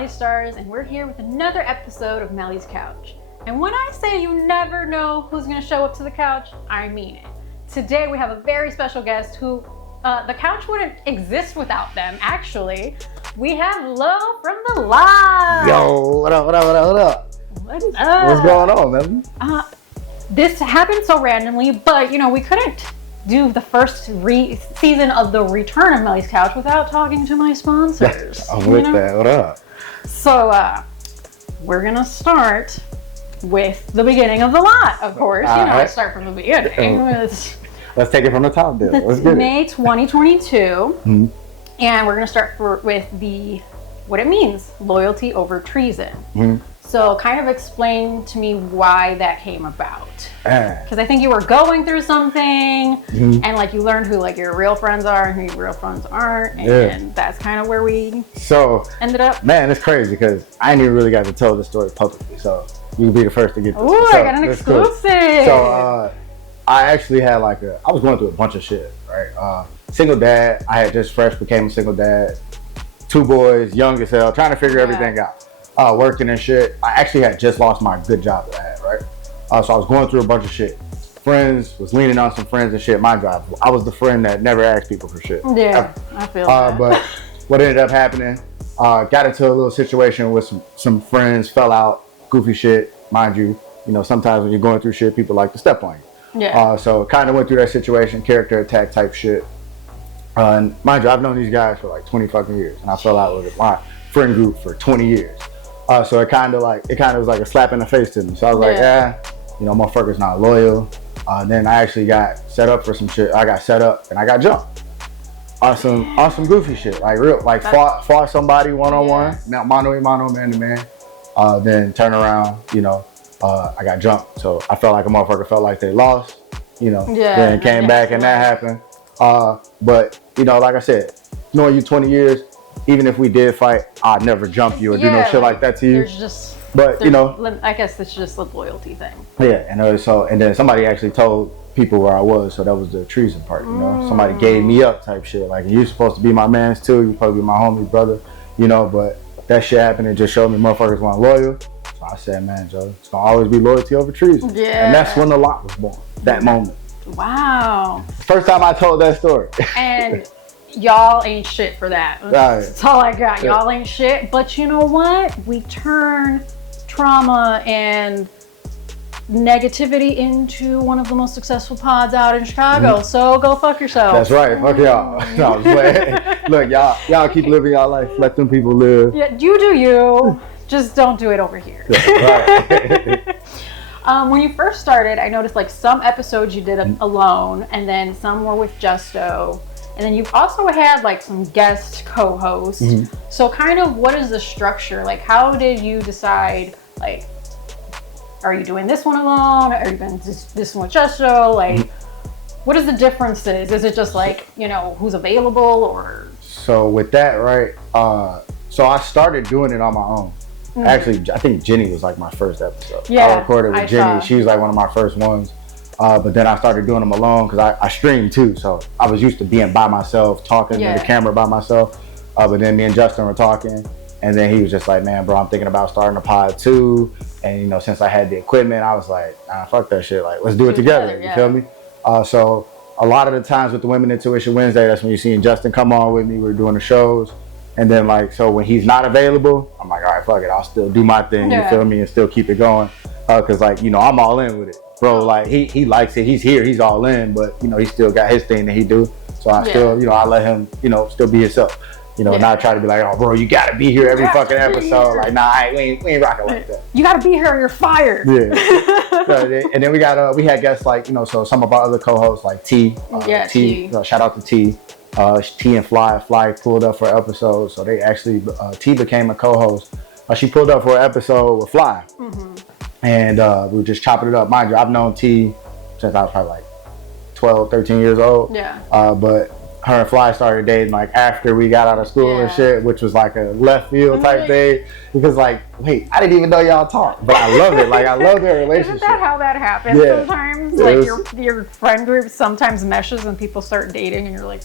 Melly Starz, and we're here with another episode of Melly's Couch. And when I say you never know who's going to show up to the couch, I mean it. Today we have a very special guest who the couch wouldn't exist without them, actually. We have Lo from the Lot. Yo, what up? What's up? What's going on, man? This happened so randomly, but we couldn't do the first season of the return of Melly's Couch without talking to my sponsors. I'm with that. What up? So we're gonna start with the beginning of the Lot, of course. I start from the beginning. Let's take it from the top, then. Let's get May it. 2022, Mm-hmm. and we're gonna start with what it means: loyalty over treason. Mm-hmm. So, kind of explain to me why that came about. Ah. Because I think you were going through something, Mm-hmm. and you learned who your real friends are and who your real friends aren't, and that's kind of where we ended up. Man, it's crazy because I ain't even really got to tell the story publicly, so you can be the first to get this. Ooh, I got an exclusive. Cool. So, I actually had I was going through a bunch of shit, right? Single dad. I had just fresh became a single dad. 2 boys, young as hell, trying to figure everything out. Working and shit. I actually had just lost my good job that I had, right? So I was going through a bunch of shit. Friends, was leaning on some friends and shit. My job. I was the friend that never asked people for shit. Yeah, I feel that. But what ended up happening, got into a little situation with some friends, fell out, goofy shit. Mind you, sometimes when you're going through shit, people like to step on you. Yeah. So kind of went through that situation, character attack type shit. And mind you, I've known these guys for 20 fucking years, and I fell out with my friend group for 20 years. So it kind of was like a slap in the face to me. So I was motherfucker's not loyal. Then I actually got set up for some shit. I got set up and I got jumped. Awesome goofy shit. Fought somebody one-on-one, now mano a mano, man to man. Then turn around, I got jumped. So I felt like a motherfucker felt like they lost, then came back and that happened. But like I said, knowing you 20 years, even if we did fight, I'd never jump you or do no shit like that to you. I guess it's just a loyalty thing. Yeah, and then somebody actually told people where I was, so that was the treason part. Somebody gave me up type shit. You're supposed to be my mans too. You're supposed to be my homie brother. But that shit happened and just showed me motherfuckers weren't loyal. So I said, man, Joe, it's gonna always be loyalty over treason. Yeah. And that's when the Lot was born. That moment. Wow. First time I told that story. And y'all ain't shit for that. That's all I got. Y'all ain't shit. But you know what? We turn trauma and negativity into one of the most successful pods out in Chicago. Mm-hmm. So go fuck yourself. That's right. Fuck y'all. No, look, y'all keep living y'all life. Let them people live. Yeah, you do you. Just don't do it over here. Right. When you first started, I noticed some episodes you did alone, and then some were with Justo. And then you've also had some guest co-hosts. Mm-hmm. So kind of what is the structure? How did you decide, are you doing this one alone? Are you doing this one with Justo? What is the differences? Is it just who's available or? So with that, right? So I started doing it on my own. Mm-hmm. Actually, I think Jenny was my first episode. Yeah, I recorded with Jenny. She was one of my first ones. But then I started doing them alone because I streamed too. So I was used to being by myself, talking to the camera by myself. But then me and Justin were talking. And then he was just like, man, bro, I'm thinking about starting a pod too. And, since I had the equipment, I was like, fuck that shit. Let's do it together. You feel me? So a lot of the times with the Women Intuition Wednesday, that's when you're seeing Justin come on with me. We're doing the shows. And then so when he's not available, I'm like, all right, fuck it. I'll still do my thing. You feel me? And still keep it going. Because I'm all in with it. Bro, he likes it. He's here. He's all in, but he still got his thing that he do. So I still, I let him, still be himself. Not try to be like, oh, bro, you gotta be here every fucking episode. Nah, we ain't rocking like that. You gotta be here or you're fired. Yeah. And then we had guests so some of our other co-hosts T. T. Shout out to T. T and Fly pulled up for an episode. So they actually, T became a co-host. She pulled up for an episode with Fly. Mm-hmm. And we were just chopping it up. Mind you, I've known T since I was probably 12, 13 years old. Yeah. But her and Fly started dating after we got out of school and shit, which was a left field type thing. Because wait, I didn't even know y'all talked. But I love it. I love their relationship. Isn't that how that happens sometimes? Your friend group sometimes meshes and people start dating and you're like,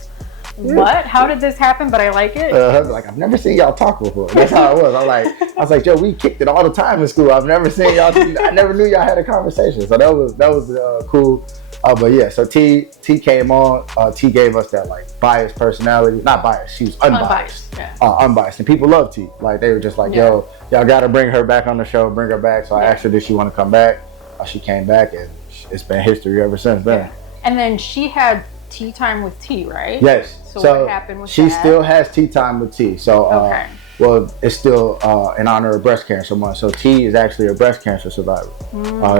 what? How did this happen? But I like it. Like, I've never seen y'all talk before. That's how it was. I was like, yo, we kicked it all the time in school. I've never seen y'all. I never knew y'all had a conversation. So that was cool. But yeah, so T came on. T gave us that like biased personality. Not biased. She was unbiased. Unbiased. And people love T. Like they were just like, yo, y'all got to bring her back on the show. Bring her back. So I asked her, did she want to come back? She came back, and it's been history ever since then. Yeah. And then she had tea time with T, right? Yes. So what happened with she that? still has tea time with T. So well, it's still in honor of Breast Cancer Month. So T is actually a breast cancer survivor.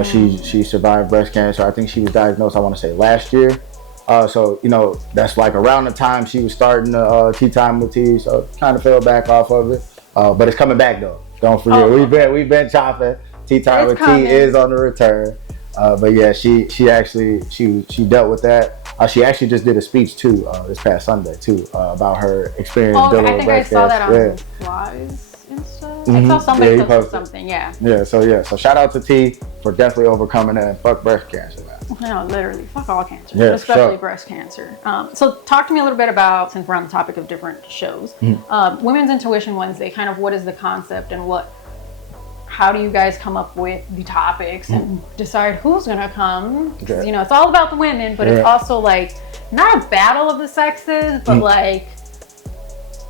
She survived breast cancer. I think she was diagnosed, I want to say, last year. So, you know, that's like around the time she was starting the tea time with T. So kind of fell back off of it. But it's coming back though. Don't forget, we've been chopping. Tea time with T is on the return. But yeah, she dealt with that. She actually just did a speech too this past Sunday too about her experience dealing with breast cancer. I think I saw that on Lives and stuff. I saw somebody post something. Yeah. So shout out to T for definitely overcoming that and fuck breast cancer, man. No, literally, fuck all cancer, especially breast cancer. So talk to me a little bit about, since we're on the topic of different shows, Women's Intuition Wednesday. Kind of what is the concept and how do you guys come up with the topics and decide who's gonna come? Because you know it's all about the women, but it's also like not a battle of the sexes, but like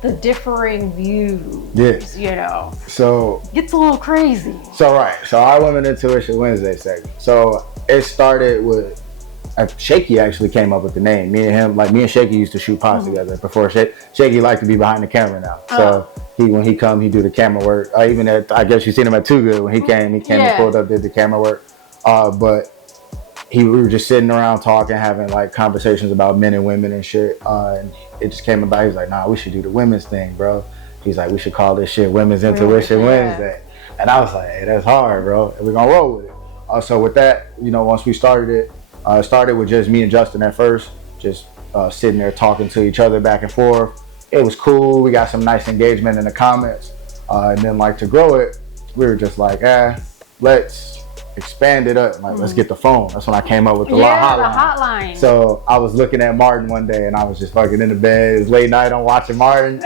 the differing views. You know, so it gets a little crazy. So our Women Intuition Wednesday segment. So it started with Shaky actually came up with the name. Me and Shaky used to shoot pods together before. Shaky liked to be behind the camera now. So when he come, he do the camera work. Even at, I guess you seen him at Too Good when he came and pulled up, did the camera work. But we were just sitting around talking, having like conversations about men and women and shit. And it just came about. He's like, nah, we should do the women's thing, bro. He's like, we should call this shit Women's Intuition Wednesday. And I was like, hey, that's hard, bro. And we're gonna roll with it. So with that, you know, once we started it, it started with just me and Justin at first, just sitting there talking to each other back and forth. It was cool. We got some nice engagement in the comments. And then like to grow it, we were just like, let's expand it up. Like, let's get the phone. That's when I came up with the Lot Hotline. So I was looking at Martin one day and I was just fucking in the bed. It was late night. I'm watching Martin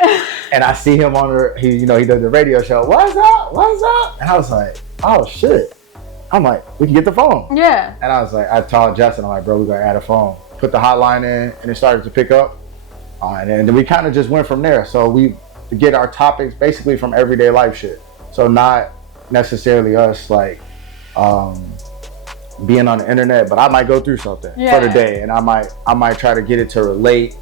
and I see him on he does the radio show. What's up? And I was like, oh shit. I'm like, we can get the phone. Yeah. And I was like, I told Justin, I'm like, bro, we gotta add a phone. Put the hotline in, and it started to pick up. And then we kind of just went from there. So we get our topics basically from everyday life shit. So not necessarily us like being on the internet, but I might go through something for the day, and I might try to get it to relate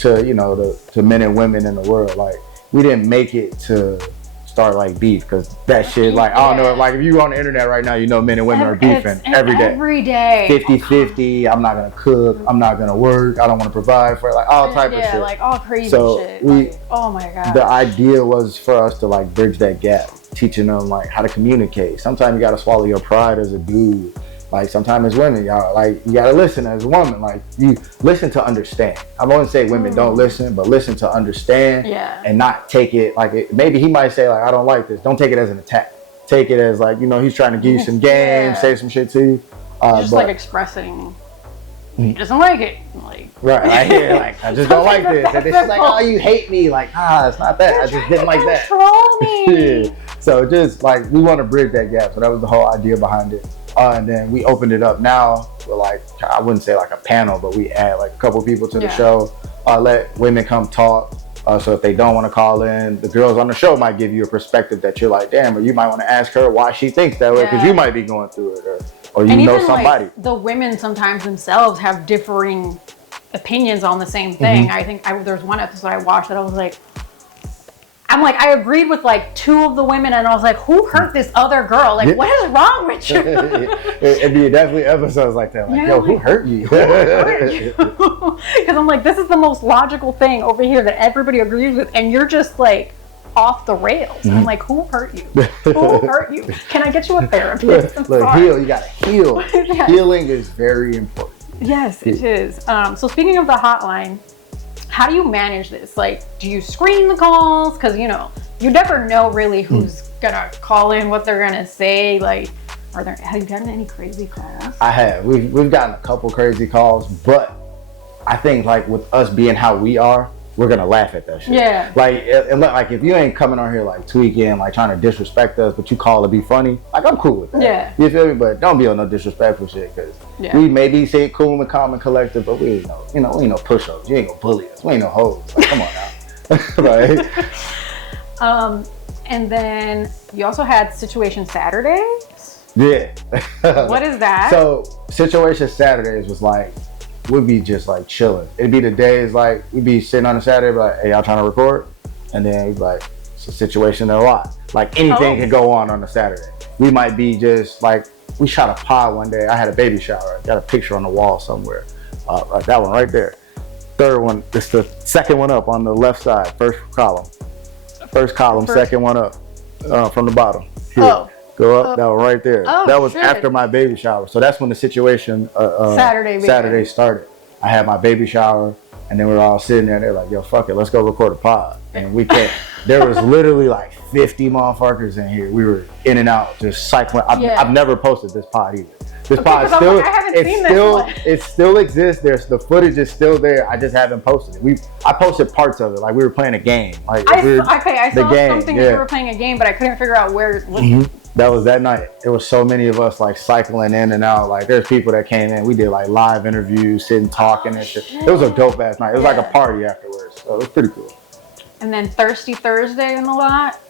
to, you know, to men and women in the world. Like, we didn't make it to start like beef, because that shit, like, I don't know, like if you on the internet right now, you know men and women are beefing every day 50-50. I'm not gonna cook, I'm not gonna work, I don't want to provide for, like, all type of shit, like all crazy shit. Like, oh my god, the idea was for us to like bridge that gap, teaching them like how to communicate. Sometimes you gotta swallow your pride as a dude. Like, sometimes as women, y'all, like, you gotta listen as a woman. Like, you listen to understand. I won't say women don't listen, but listen to understand, and not take it like maybe he might say, like, I don't like this. Don't take it as an attack. Take it as, like, you know, he's trying to give you some game, say some shit to you. Just like expressing he doesn't like it. Like, right, I hear, like, I just don't like this. And it's like, oh, you hate me. Like, it's not that. I just didn't like that. Control me. So just like, we want to bridge that gap. So that was the whole idea behind it. And then we opened it up now with, like, I wouldn't say like a panel, but we add like a couple people to the show. Let women come talk. So if they don't want to call in, the girls on the show might give you a perspective that you're like, damn, or you might want to ask her why she thinks that way, because you might be going through it, or you know somebody. Like, the women sometimes themselves have differing opinions on the same thing. I think there's one episode I watched that I was like, I agreed with like two of the women, and I was like, who hurt this other girl? Like, what is wrong with you? It'd be definitely episodes like that. Like, yo, who hurt you? Who hurt you? Because I'm like, this is the most logical thing over here that everybody agrees with, and you're just like off the rails. I'm like, who hurt you? Who hurt you? Can I get you a therapist? Look, heal. You gotta heal. Healing is very important. Yes, it is. So speaking of the hotline, how do you manage this? Like, do you screen the calls? Because, you know, you never know really who's gonna call in, what they're gonna say. Like, have you gotten any crazy calls? I have. We've gotten a couple crazy calls, but I think, like, with us being how we are, we're gonna laugh at that shit. Yeah. Like, and look, like if you ain't coming on here like tweaking, like trying to disrespect us, but you call to be funny, like I'm cool with that. Yeah. You feel me? But don't be on no disrespectful shit, because we maybe say cool and calm and collective, but we ain't no, you know, we ain't no push-ups. You ain't gonna bully us. We ain't no hoes. Like, come on now. Right? And then you also had Situation Saturdays. Yeah. What is that? So Situation Saturdays was like, we'd be just like chilling. It'd be the days like we'd be sitting on a Saturday, like, hey, y'all trying to record? And then we'd be like, it's a situation a lot. Like anything could go on a Saturday. We might be just like, we shot a pod one day. I had a baby shower. I got a picture on the wall somewhere. Like that one right there. Third one, it's the second one up on the left side, first column. Second one up from the bottom. Here. Go up, that one right there. That was after my baby shower. So that's when the situation Saturday started. I had my baby shower, and then we were all sitting there, and they're like, yo, fuck it, let's go record a pod. And we can't, there was literally like 50 motherfuckers in here. We were in and out, just cycling. I've never posted this pod either. This pod still, it still exists. The footage is still there. I just haven't posted it. I posted parts of it, like we were playing a game. Like I saw something that you were playing a game, but I couldn't figure out where. That was that night. There was so many of us like cycling in and out. Like there's people that came in. We did like live interviews, sitting talking and shit. It was a dope ass night. It was like a party afterwards. So it was pretty cool. And then Thirsty Thursday in the lot.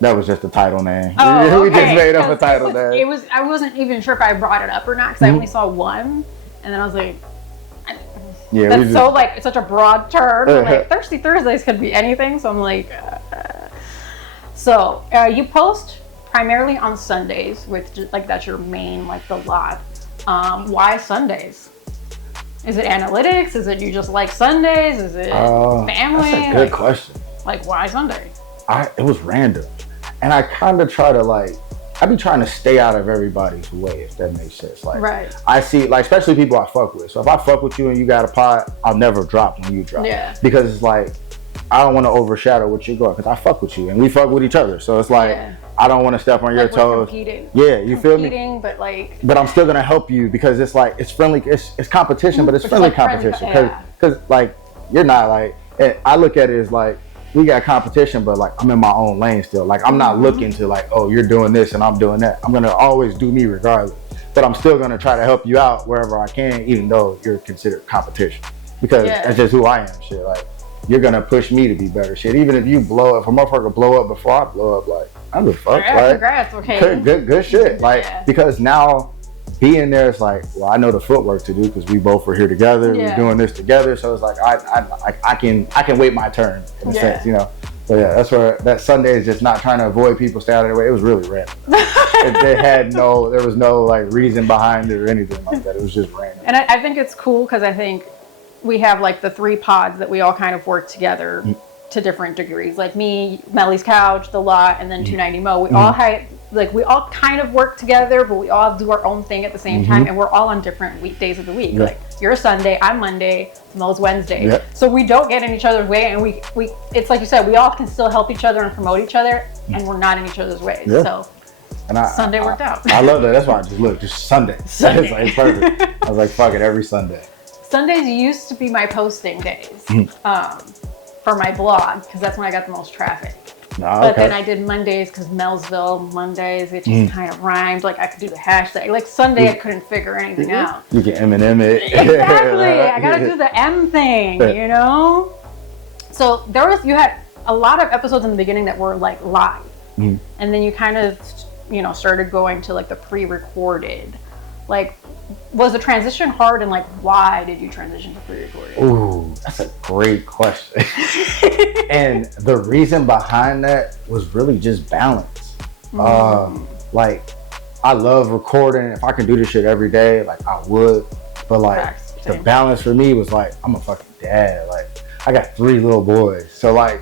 That was just the title name. Oh, we just made up a title name. I wasn't even sure if I brought it up or not, because I only saw one, and then I was like, that's so like it's such a broad term. Like Thirsty Thursdays could be anything. So I'm like, so you post primarily on Sundays, with just, like that's your main like the lot. Why Sundays? Is it analytics? Is it you just like Sundays? Is it family? That's a good question. Like why Sunday? It was random. And I kind of try to I be trying to stay out of everybody's way, if that makes sense. Like, I see, like, especially people I fuck with. So if I fuck with you and you got a pod, I'll never drop when you drop. Yeah. Because it's like, I don't want to overshadow what you're going, because I fuck with you and we fuck with each other. So it's like, I don't want to step on your toes. Yeah, you feel me? But I'm still gonna help you, because it's like it's friendly. It's competition, but it's friendly competition. Because like you're not like. I look at it as like we got competition, but like I'm in my own lane still. Like I'm not looking to like, oh, you're doing this and I'm doing that. I'm gonna always do me regardless. But I'm still gonna try to help you out wherever I can, even though you're considered competition. Because that's just who I am. Shit, like you're gonna push me to be better. Shit, even if you blow up, if a motherfucker blow up before I blow up, like I don't give a fuck. Congrats, okay. Good shit. Like because now being there is like, well, I know the footwork to do because we both were here together. We're doing this together, so it's like I can wait my turn in a sense, you know. So yeah, that's where that Sunday is just not trying to avoid people staying out of their way. It was really random. There was no like reason behind it or anything like that. It was just random. And I think it's cool because I think we have like the 3 pods that we all kind of work together to different degrees. Like me, Melly's Couch, The Lot, and then 290 Mo. We all had we all kind of work together, but we all do our own thing at the same time, and we're all on different weekdays of the week. Like you're Sunday, I'm Monday, Mo's Wednesday. So we don't get in each other's way, and we it's like you said, we all can still help each other and promote each other, and we're not in each other's ways. So and Sunday worked out. I love that. That's why I just Sunday. It's like perfect. I was like, fuck it, every Sunday. Sundays used to be my posting days for my blog, because that's when I got the most traffic. But then I did Mondays because Mel'sville Mondays, it just kind of rhymed. Like I could do the hashtag. Like Sunday, I couldn't figure anything out. You can Eminem it. Exactly. I gotta do the M thing, you know. So you had a lot of episodes in the beginning that were like live, and then you kind of, started going to like the pre-recorded. Like, was the transition hard, and like why did you transition to pre-recorded? Ooh, that's a great question. And the reason behind that was really just balance. Like I love recording. If I can do this shit every day, like I would. But like the balance for me was like, I'm a fucking dad. Like I got 3 little boys. So like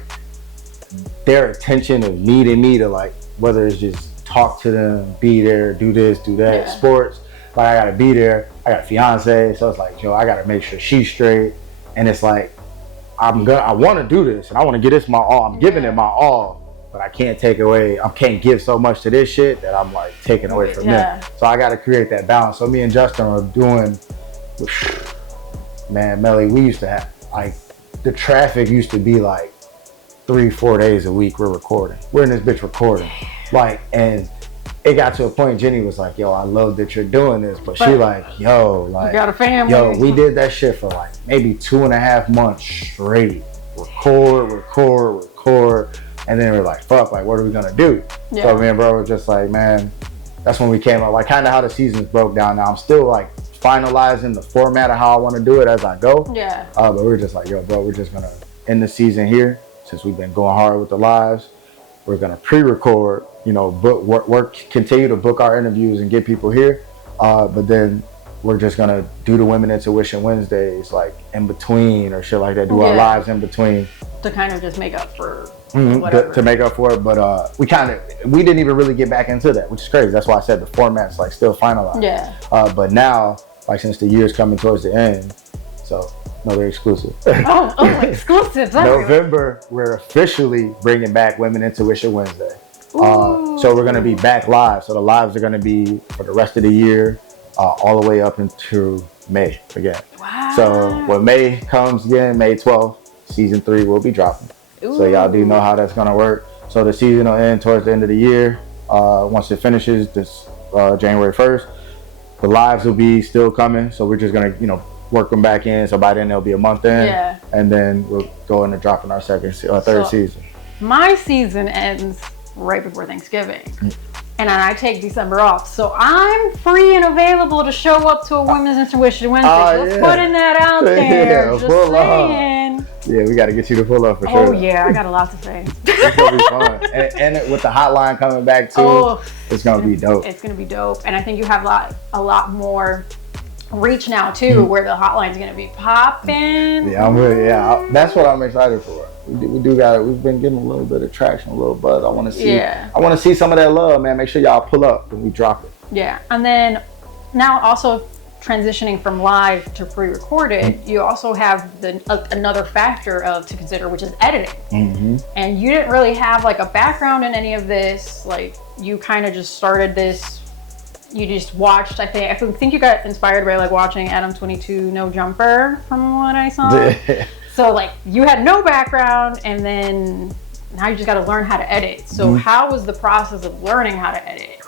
their attention of needing me to like, whether it's just talk to them, be there, do this, do that, sports. Like I gotta be there. I got a fiance, so it's like, yo, I gotta make sure she's straight. And it's like, I want to do this, and I want to give this my all. I'm giving it my all, but I can't take away. I can't give so much to this shit that I'm like taking away from them. So I gotta create that balance. So me and Justin are doing, man, Melly. We used to have like the traffic used to be like 3-4 days a week we're recording. We're in this bitch recording. Like, and it got to a point Jenny was like, yo, I love that you're doing this, but she like, yo, like, you got a family. Yo, we did that shit for like maybe 2.5 months straight. Record. And then we're like, fuck, like, what are we gonna do? Yeah. So me and bro were just like, man, that's when we came up, like kind of how the seasons broke down. Now I'm still like finalizing the format of how I want to do it as I go. Yeah. But we're just like, yo, bro, we're just gonna end the season here since we've been going hard with the lives. We're gonna pre-record, you know, continue to book our interviews and get people here. But then we're just gonna do the Women Intuition Wednesdays, like in between or shit like that. Do our lives in between to kind of just make up for whatever. To make up for it. But we didn't even really get back into that, which is crazy. That's why I said the format's like still finalized. Yeah. But now, like since the year's coming towards the end, so another exclusive. Exclusives. November, we're officially bringing back Women Intuition Wednesday. So we're gonna be back live. So the lives are gonna be for the rest of the year, all the way up into May again. Wow. So when May comes again, May 12th, season 3 will be dropping. Ooh. So y'all do know how that's gonna work. So the season will end towards the end of the year. Once it finishes this January 1st, the lives will be still coming. So we're just gonna, you know, work them back in. So by then it'll be a month in. Yeah. And then we'll go into dropping our third season. My season ends right before Thanksgiving. And then I take December off. So I'm free and available to show up to a Women's Intuition Wednesday. Just putting that out there. Just saying. Yeah, we got to get you to pull up for sure. Oh, yeah. I got a lot to say. It's going to be fun. And with the hotline coming back, too, it's going to be dope. It's going to be dope. And I think you have a lot more reach now, too, where the hotline's going to be popping. Yeah, that's what I'm excited for. We've been getting a little bit of traction, a little buzz. I want to see. Yeah. I want to see some of that love, man. Make sure y'all pull up when we drop it. Yeah, and then now also transitioning from live to pre-recorded, you also have another factor to consider, which is editing. Mm-hmm. And you didn't really have like a background in any of this. Like you kind of just started this. You just watched. I think you got inspired by like watching Adam 22 No Jumper, from what I saw. So like you had no background, and then now you just got to learn how to edit. So how was the process of learning how to edit?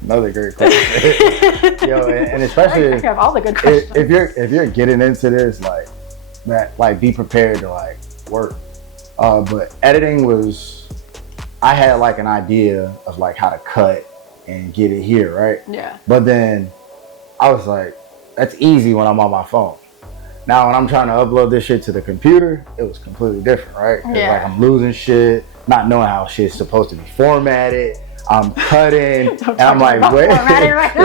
Another great question. Yo, and especially I have all the good questions. If you're getting into this, like that, like be prepared to like work. But editing was, I had like an idea of like how to cut and get it here, right? Yeah. But then I was like, that's easy when I'm on my phone. Now, when I'm trying to upload this shit to the computer, it was completely different, right? Yeah. Like I'm losing shit, not knowing how shit's supposed to be formatted. I'm cutting, and I'm like, wait. Right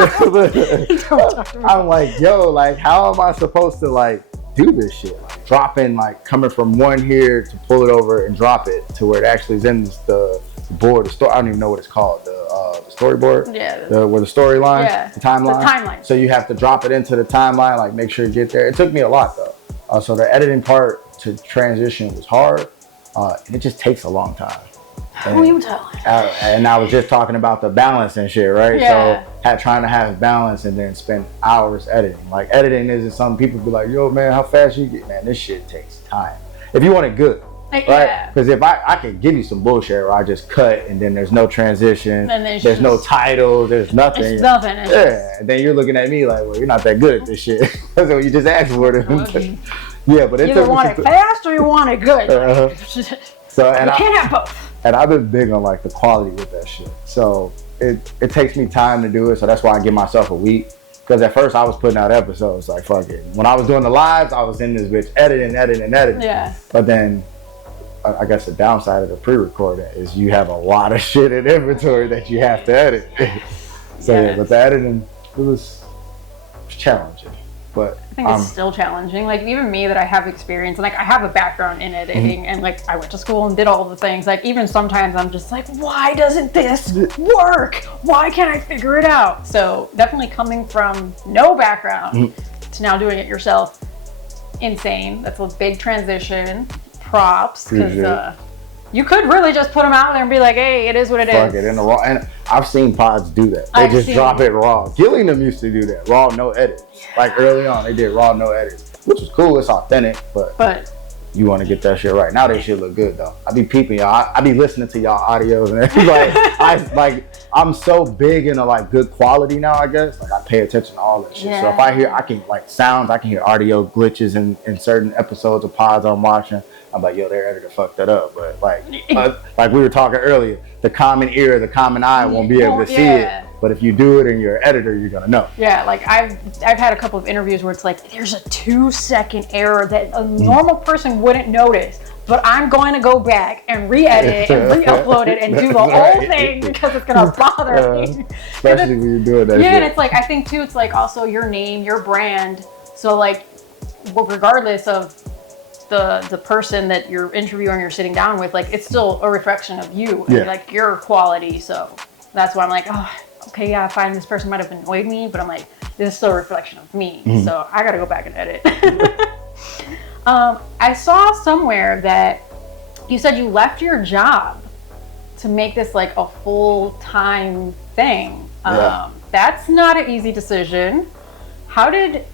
I'm like, yo, like, how am I supposed to like do this shit? Like, dropping, like coming from one here to pull it over and drop it to where it actually is in the board, the story. I don't even know what it's called. The storyboard. Yeah. Where the storyline, the timeline. The timeline. So you have to drop it into the timeline, like make sure you get there. It took me a lot though. So the editing part to transition was hard, and it just takes a long time. Who you telling? And I was just talking about the balance and shit, right? Yeah. So trying to have balance and then spend hours editing. Like editing isn't something people be like, yo man, how fast you get? Man, this shit takes time. If you want it good. Right? Because if I could give you some bullshit where I just cut and then there's no transition, there's no title, there's nothing. It's nothing. And then you're looking at me like, well, you're not that good at this shit. So you just asked for it. Yeah, but you either want it fast or you want it good. So and you can't have both. And I've been big on like the quality with that shit. So it takes me time to do it. So that's why I give myself a week. Because at first I was putting out episodes like fuck it. When I was doing the lives, I was in this bitch editing. Yeah. But then I guess the downside of the pre-recording is you have a lot of shit in inventory that you have to edit. So yeah, but the editing, it was challenging. But I think it's still challenging. Like even me that I have experience, and like I have a background in editing, and like I went to school and did all the things. Like even sometimes I'm just like, why doesn't this work? Why can't I figure it out? So definitely coming from no background to now doing it yourself, insane. That's a big transition. Props, because you could really just put them out there and be like, hey, it is what it is. Fuck it, in the raw. And I've seen pods do that. They just drop it raw. Gillingham used to do that, raw, no edits. Like early on, they did raw, no edits, which was cool. It's authentic, but you want to get that shit right. Now they shit look good though. I be peeping y'all. I be listening to y'all audios and I'm so big into like good quality now. I guess like I pay attention to all that shit. Yeah. So if I can like sounds, I can hear audio glitches in certain episodes of pods I'm watching. I'm like, yo, their editor fucked that up. But like we were talking earlier, the common ear, the common eye won't be able to see it. But if you do it and you're an editor, you're gonna know. Yeah, like I've had a couple of interviews where it's like there's a 2-second error that a normal person wouldn't notice, but I'm going to go back and re-edit it and re-upload it and do the whole thing because it's gonna bother me. Especially when you're doing that. Yeah, and it's like I think too, it's like also your name, your brand. So like, regardless of the person that you're interviewing or sitting down with, like it's still a reflection of you and like your quality. So that's why I'm like, oh. Okay, yeah, fine, this person might have annoyed me, but I'm like, this is still a reflection of me, so I gotta go back and edit. I saw somewhere that you said you left your job to make this like a full-time thing. That's not an easy decision. How did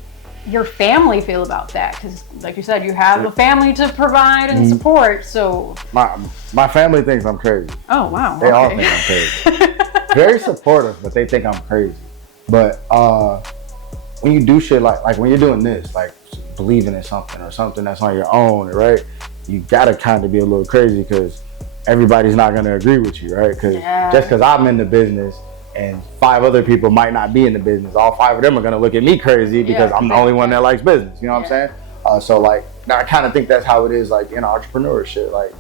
your family feel about that? Because like you said, you have a family to provide and support, so... My family thinks I'm crazy. Oh, wow. They all think I'm crazy. Very supportive, but they think I'm crazy. But when you do shit like when you're doing this, like believing in something or something that's on your own, right? You gotta kind of be a little crazy because everybody's not gonna agree with you, right? Because just because I'm in the business and 5 other people might not be in the business, all 5 of them are gonna look at me crazy because I'm the only one that likes business. You know what I'm saying? So like, I kind of think that's how it is like in entrepreneurship. Like,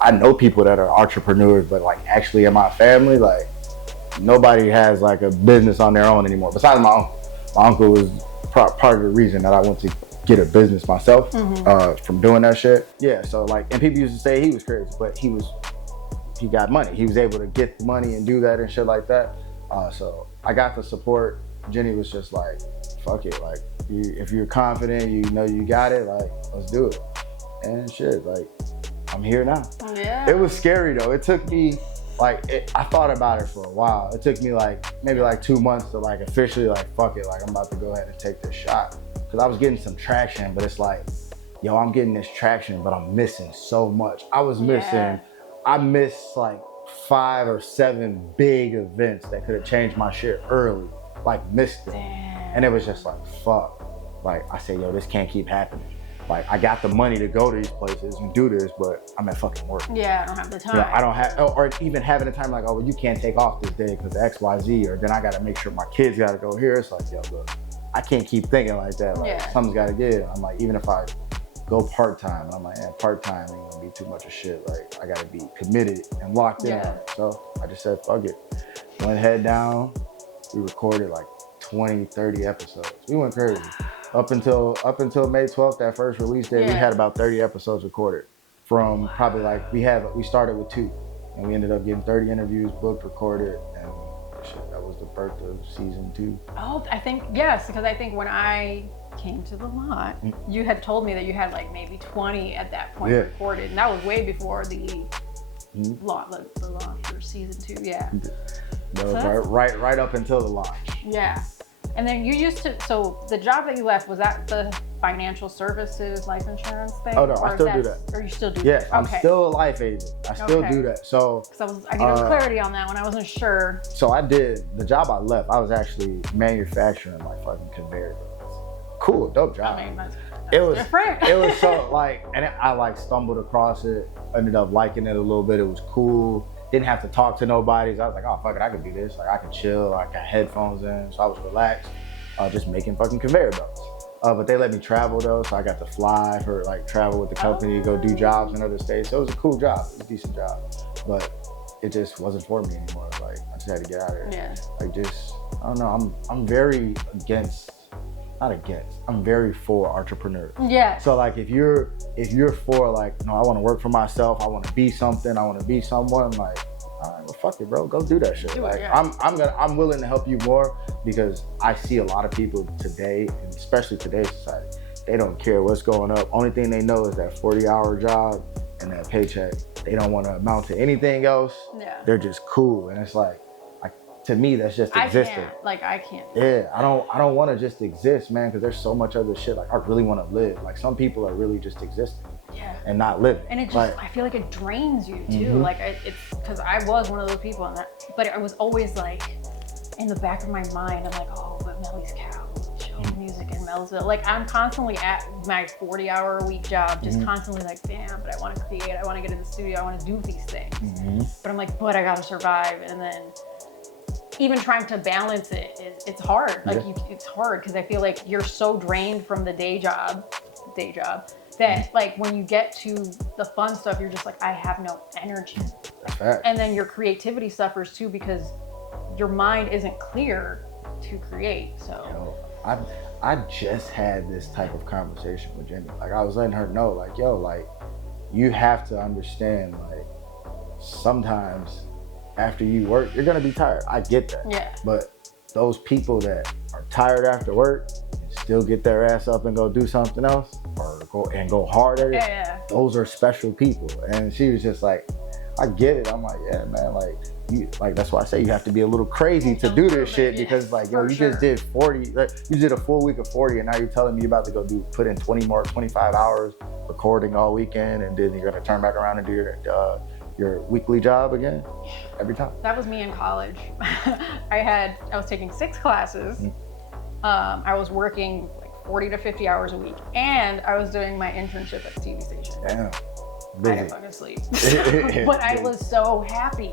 I know people that are entrepreneurs, but like actually in my family, like. Nobody has like a business on their own anymore. Besides my uncle. My uncle was part of the reason that I went to get a business myself from doing that shit. Yeah, so like, and people used to say he was crazy, but he got money. He was able to get money and do that and shit like that. So I got the support. Jenny was just like, fuck it. Like, if you're confident, you know you got it, like, let's do it. And shit, like, I'm here now. Yeah. It was scary though. It took me, I thought about it for a while. It took me maybe 2 months to officially fuck it, I'm about to go ahead and take this shot. Cause I was getting some traction, but it's like, yo, I'm getting this traction, but I'm missing so much. I missed 5 or 7 big events that could have changed my shit early, missed it. Damn. And it was just fuck. I said, yo, this can't keep happening. I got the money to go to these places and do this, but I'm at fucking work. Yeah, I don't have the time. You know, I don't have, or even having the time oh, well, you can't take off this day because X, Y, Z, or then I got to make sure my kids got to go here. It's yo, look, I can't keep thinking like that. Something's got to give. I'm even if I go part-time, I'm part-time ain't gonna be too much of shit. I got to be committed and locked in. So I just said, fuck it. Went head down. We recorded 20, 30 episodes. We went crazy. Up until May 12th, that first release day, we had about 30 episodes recorded. From probably we started with 2, and we ended up getting 30 interviews booked, recorded, and shit, that was the birth of season 2. Oh, I think, yes, because I think when I came to the lot, you had told me that you had maybe 20 at that point recorded, and that was way before the launch for season 2, That was right up until the launch. Yeah. And then you used to, so the job that you left, was that the financial services, life insurance thing? Oh no, I still do that. Or you still do that? Yeah, I'm still a life agent. I still do that. So I needed clarity on that one. I wasn't sure. So I did, the job I left, I was actually manufacturing fucking conveyor belts. Cool, dope job. I mean, that's different. It was so and I stumbled across it, ended up liking it a little bit. It was cool. Didn't have to talk to nobody. So I was oh, fuck it, I could do this. I could chill. I got headphones in. So I was relaxed, just making fucking conveyor belts. But they let me travel though. So I got to fly for travel with the company, go do jobs in other states. So it was a cool job. It was a decent job. But it just wasn't for me anymore. I just had to get out of there. Yeah. I don't know. I'm very I'm very for entrepreneurs. Yeah. So if you're for no, I want to work for myself, I want to be something, I want to be someone, all right, well fuck it, bro, go do that shit. I'm willing to help you more because I see a lot of people today, and especially today's society, they don't care what's going up. Only thing they know is that 40-hour job and that paycheck. They don't want to amount to anything else. Yeah. They're just cool, and it's to me, that's just existing. I can't. Yeah, I don't want to just exist, man, because there's so much other shit. I really want to live. Some people are really just existing. and not living. And it just, I feel like it drains you too. Like it's because I was one of those people, but I was always like in the back of my mind, I'm like, oh, but Melly's couch, music in Melville. Like I'm constantly at my 40-hour-a-week job, just constantly like, damn, but I want to create, I want to get in the studio, I want to do these things. But I'm like, but I gotta survive. And then even trying to balance it's hard. Like it's hard because I feel like you're so drained from the day job that like when you get to the fun stuff, you're just like, I have no energy. And then your creativity suffers too because your mind isn't clear to create. So I just had this type of conversation with Jenny. Like I was letting her know, like, yo, like you have to understand, like sometimes after you work, you're gonna be tired. I get that. Yeah. But those people that are tired after work and still get their ass up and go do something else or go hard at it, those are special people. And she was just like, I get it. I'm like, yeah, man, like that's why I say you have to be a little crazy to do this shit because like, yo, you just did 40, like you did a full week of 40 and now you're telling me you're about to go put in 25 hours recording all weekend and then you're gonna turn back around and do your weekly job again every time. That was me in college. I was taking 6 classes. I was working like 40 to 50 hours a week and I was doing my internship at the TV station. Damn. I didn't fucking sleep. But I was so happy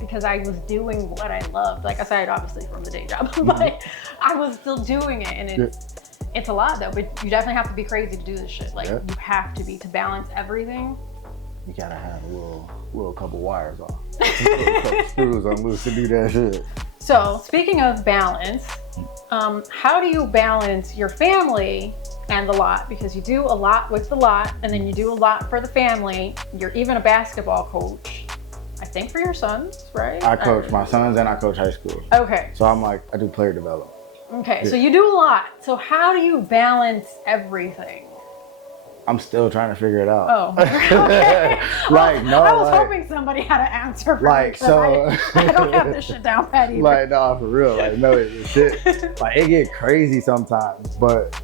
because I was doing what I loved. Like aside obviously from the day job, but I was still doing it and it's a lot though, but you definitely have to be crazy to do this shit. Like you have to be to balance everything. You gotta have a little couple wires off. A couple screws on loose to do that shit. So speaking of balance, how do you balance your family and the lot? Because you do a lot with the lot and then you do a lot for the family. You're even a basketball coach, I think for your sons, right? I coach my sons and I coach high school. Okay. So I do player development. Okay, so you do a lot. So how do you balance everything? I'm still trying to figure it out. Oh, okay. Like, no, I was hoping somebody had an answer for me. So I don't have this shit down pat either. Like, no, for real. Like, no, it's shit. Like, it get crazy sometimes, but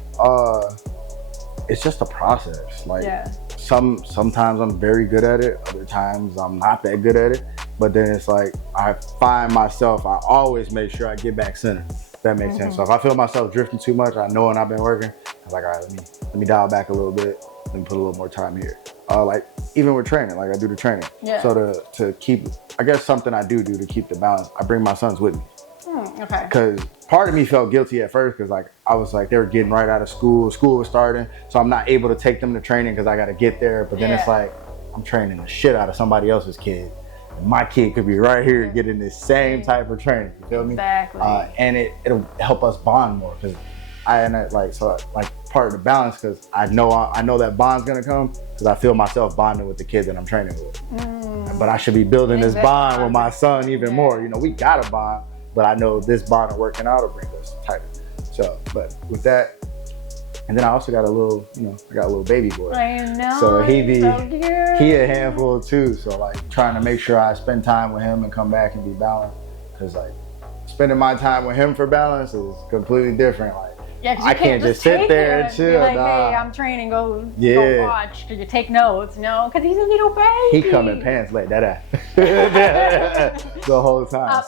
it's just a process. Like, sometimes I'm very good at it. Other times I'm not that good at it. But then it's like I find myself. I always make sure I get back centered. If that makes sense. So if I feel myself drifting too much, I know when I've been working, I'm like, all right, let me dial back a little bit. Let me put a little more time here. Like even with training, like I do the training. Yeah. So to keep, I guess something I do to keep the balance, I bring my sons with me. Okay. Because part of me felt guilty at first because like I was like, they were getting right out of school. School was starting. So I'm not able to take them to training because I got to get there. But then it's like, I'm training the shit out of somebody else's kid. My kid could be right here getting this same type of training. You feel me? Exactly. And it'll help us bond more because part of the balance because I know that bond's gonna come because I feel myself bonding with the kid that I'm training with. But I should be building this bond with my son even more. You know, we got a bond, but I know this bond working out will bring us tighter. So, but with that. And then I also got a little baby boy. I know. So he a handful too. So like trying to make sure I spend time with him and come back and be balanced. Cause like spending my time with him for balance is completely different. Like I can't just sit there and chill. Like, hey, I'm training. Go watch. Did you take notes? No, cause he's a little baby. He come in pants like that the whole time.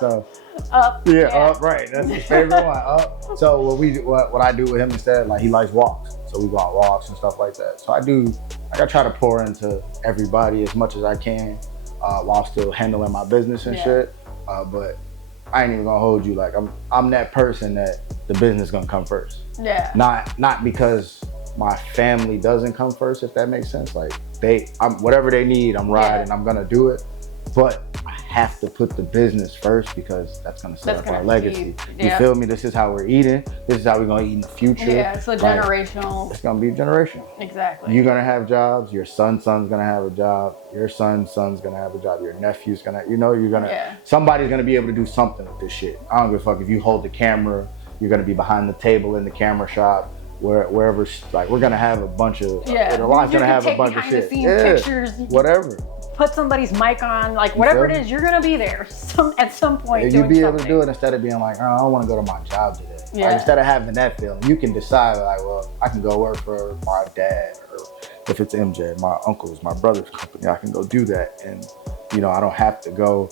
Up. Up. Right. That's his favorite one. Up. So what I do with him instead, like he likes walks. So we go on walks and stuff like that. So I try to pour into everybody as much as I can while still handling my business and shit. But I ain't even gonna hold you. Like I'm that person that the business gonna come first. Yeah. Not because my family doesn't come first, if that makes sense. Like whatever they need, I'm riding. I'm gonna do it. But I have to put the business first because that's gonna set up our legacy. You feel me? This is how we're eating. This is how we're gonna eat in the future. Yeah, so generational. It's gonna be generational. Exactly. You're gonna have jobs. Your son's gonna have a job. Your son's gonna have a job. Your nephew's gonna, somebody's gonna be able to do something with this shit. I don't give a fuck if you hold the camera. You're gonna be behind the table in the camera shop. Wherever, like we're gonna have a bunch of. The line's gonna have a bunch of shit. Pictures. Whatever. Put somebody's mic on, like whatever it is, you're gonna be there at some point. You'd be able to do it instead of being like, oh, I don't want to go to my job today. Yeah. Like, instead of having that feeling, you can decide like, well, I can go work for my dad or if it's MJ, my uncle's, my brother's company, I can go do that. And, you know, I don't have to go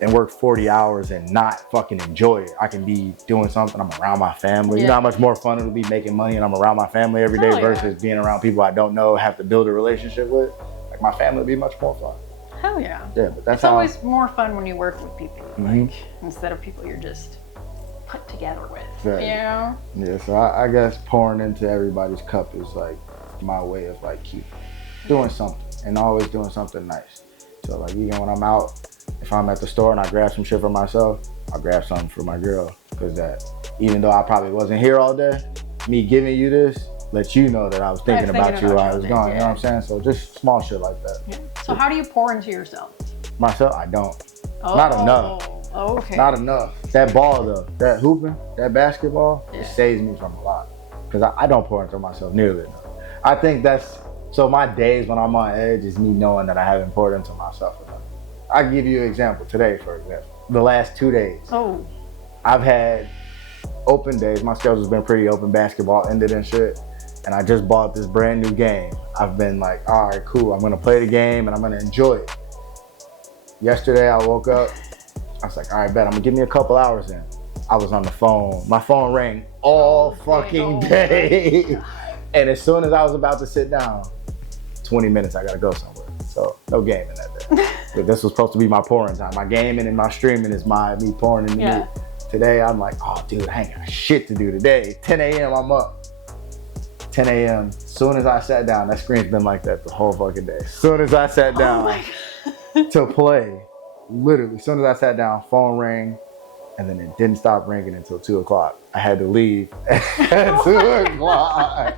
and work 40 hours and not fucking enjoy it. I can be doing something, I'm around my family. You know how much more fun it'll be making money and I'm around my family every day versus being around people I don't know, have to build a relationship with. Like, my family would be much more fun. Hell yeah. Yeah, but that's it's always more fun when you work with people, like, instead of people you're just put together with, you know? Yeah, so I guess pouring into everybody's cup is like my way of like keep doing something and always doing something nice. So like even when I'm out, if I'm at the store and I grab some shit for myself, I'll grab something for my girl. Because that, even though I probably wasn't here all day, me giving you this lets you know that I was thinking about you while I was gone. You know what I'm saying? So just small shit like that. Yeah. So how do you pour into yourself? Myself, I don't. Not enough. Oh, okay. Not enough. That ball though, that hooping, that basketball, it saves me from a lot. Because I don't pour into myself nearly enough. I think that's, so my days when I'm on edge is me knowing that I haven't poured into myself enough. I'll give you an example today, for example. The last 2 days. Oh. I've had open days. My schedule's been pretty open. Basketball ended and shit. And I just bought this brand new game. I've been like, all right, cool. I'm going to play the game and I'm going to enjoy it. Yesterday, I woke up. I was like, all right, bet. I'm going to give me a couple hours in. I was on the phone. My phone rang all fucking day. And as soon as I was about to sit down, 20 minutes, I got to go somewhere. So no gaming that day. But this was supposed to be my pouring time. My gaming and my streaming is me pouring in the Today, I'm like, oh, dude, I ain't got shit to do today. 10 a.m., I'm up. 10 a.m. As soon as I sat down, that screen's been like that the whole fucking day. As soon as I sat down to play, literally, as soon as I sat down, phone rang, and then it didn't stop ringing until 2 o'clock. I had to leave at 2 o'clock.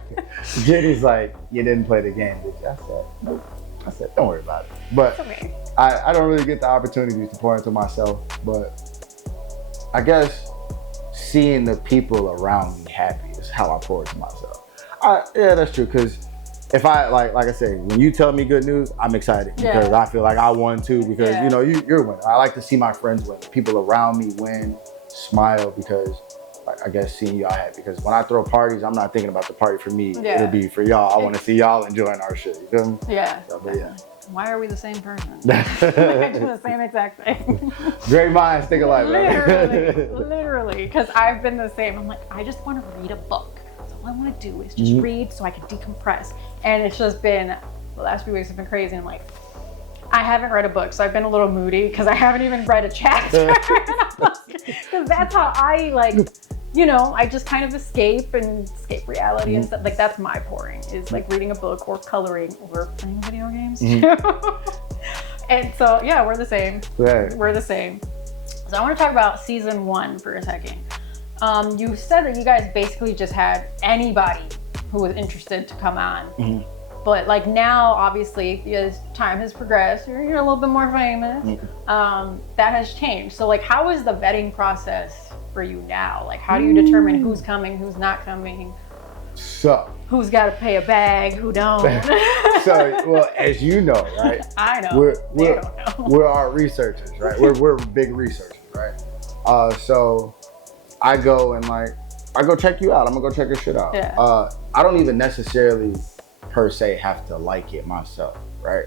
Jenny's like, you didn't play the game, did you? I said, nope. I said, don't worry about it. But okay. I don't really get the opportunities to pour into myself, but I guess seeing the people around me happy is how I pour into myself. Yeah, that's true, because if I, like I say, when you tell me good news, I'm excited because I feel like I won too because, you know, you're winning. I like to see my friends win, people around me win, smile, because I guess seeing y'all happy. Because when I throw parties, I'm not thinking about the party for me. It'll be for y'all. I want to see y'all enjoying our shit. You feel me? Yeah. So, but yeah. Why are we the same person? I do the same exact thing. Great minds think alike, Literally. Because I've been the same. I'm like, I just want to read a book. That's all I want to do is just read so I can decompress. And it's just been, the last few weeks have been crazy. I'm like, I haven't read a book, so I've been a little moody because I haven't even read a chapter. Because that's how I, like, you know, I just kind of escape reality and stuff. Like, that's my pouring, is like reading a book or coloring or playing video games too. And so, yeah, we're the same. Right. We're the same. So I want to talk about season 1 for a second. You said that you guys basically just had anybody who was interested to come on. But like now, obviously, as time has progressed, you're a little bit more famous. That has changed. So like, how is the vetting process for you now? Like, how do you determine who's coming, who's not coming? So who's got to pay a bag, who don't? So, well, as you know, right? I know. We're our researchers, right? We're big researchers, right? So I go and I go check you out. I'm gonna go check your shit out. Yeah. I don't even necessarily per se have to like it myself, right?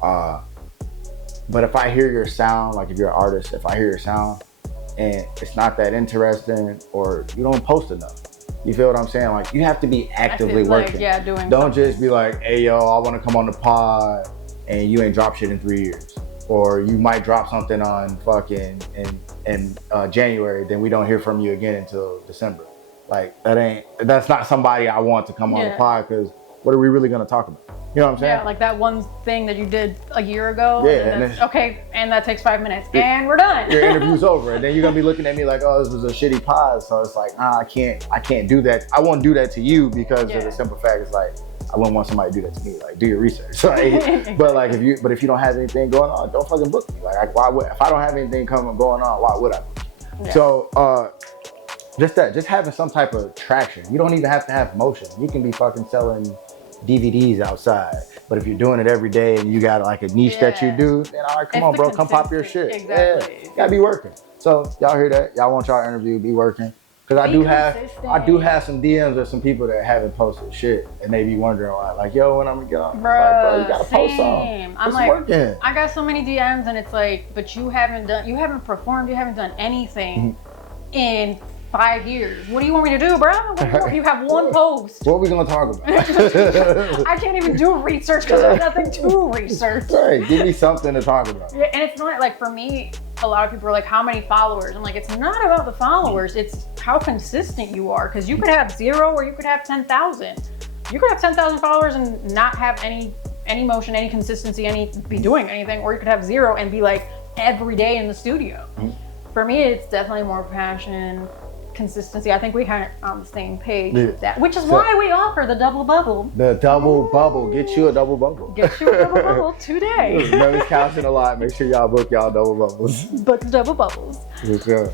But if I hear your sound, like if you're an artist, if I hear your sound and it's not that interesting or you don't post enough, you feel what I'm saying? Like, you have to be actively working. Like, doing Don't something. just be like, hey yo, I want to come on the pod and you ain't drop shit in 3 years. Or you might drop something on fucking in January, then we don't hear from you again until December. Like, that's not somebody I want to come on the pod, because what are we really gonna talk about? You know what I'm saying? Yeah, like that one thing that you did a year ago. Yeah, and that takes 5 minutes, and we're done. Your interview's over, and then you're gonna be looking at me like, oh, this was a shitty pod. So it's like, I can't do that. I won't do that to you because of the simple fact it's like, I wouldn't want somebody to do that to me. Like, do your research. Like, but if you don't have anything going on, don't fucking book me. Like, why would, if I don't have anything going on, why would I? Yeah. So just having some type of traction. You don't even have to have motion. You can be fucking selling DVDs outside. But if you're doing it every day and you got like a niche that you do, then all right, come on, bro, come pop your shit. Exactly. Yeah, you gotta be working. So y'all hear that? Y'all want y'all interview, be working. Because I do have some DMs of some people that haven't posted shit, and they be wondering why. Like, yo, when I'm gonna get on? Bro, you gotta post something. I'm like, working. I got so many DMs, and it's like, but you haven't performed, you haven't done anything in 5 years. What do you want me to do, bro? You have one post. What are we gonna talk about? I can't even do research because there's nothing to research. Right, give me something to talk about. Yeah, and it's not like, for me, a lot of people are like, how many followers? I'm like, it's not about the followers, it's how consistent you are. Because you could have 0 or you could have 10,000. You could have 10,000 followers and not have any motion, any consistency, be doing anything, or you could have 0 and be like every day in the studio. For me, it's definitely more passion, consistency. I think we kind of on the same page with that, which is why we offer the double bubble. The double bubble. Get you a double bubble. Get you a double bubble today. Melly's couching a lot. Make sure y'all book y'all double bubbles. Book the double bubbles. For sure.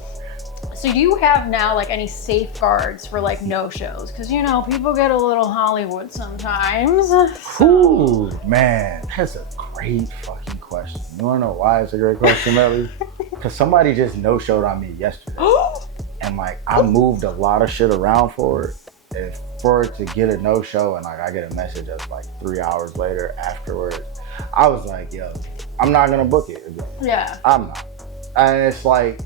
So do you have now like any safeguards for like no-shows? Because, you know, people get a little Hollywood sometimes. Ooh, man, that's a great fucking question. You wanna know why it's a great question, Melly? Because somebody just no-showed on me yesterday. And like, I moved a lot of shit around for it. And for it to get a no-show, and like I get a message of like 3 hours later afterwards, I was like, yo, I'm not gonna book it again. Yeah. I'm not. And it's like,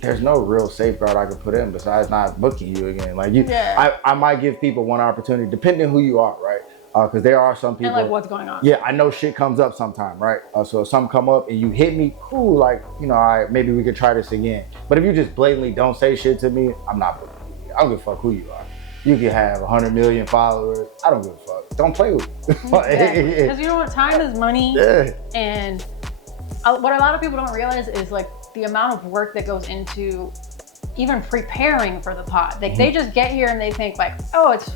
there's no real safeguard I could put in besides not booking you again. Like I might give people one opportunity, depending who you are, right? Because there are some people. And like, what's going on? Yeah, I know shit comes up sometime, right? So if something come up and you hit me, cool. Like, you know, maybe we could try this again. But if you just blatantly don't say shit to me, I'm not booking you. I don't give a fuck who you are. You can have 100 million followers. I don't give a fuck. Don't play with me. Because you know what? Time is money. Yeah. And what a lot of people don't realize is like the amount of work that goes into even preparing for the pod. Like they just get here and they think like, oh, it's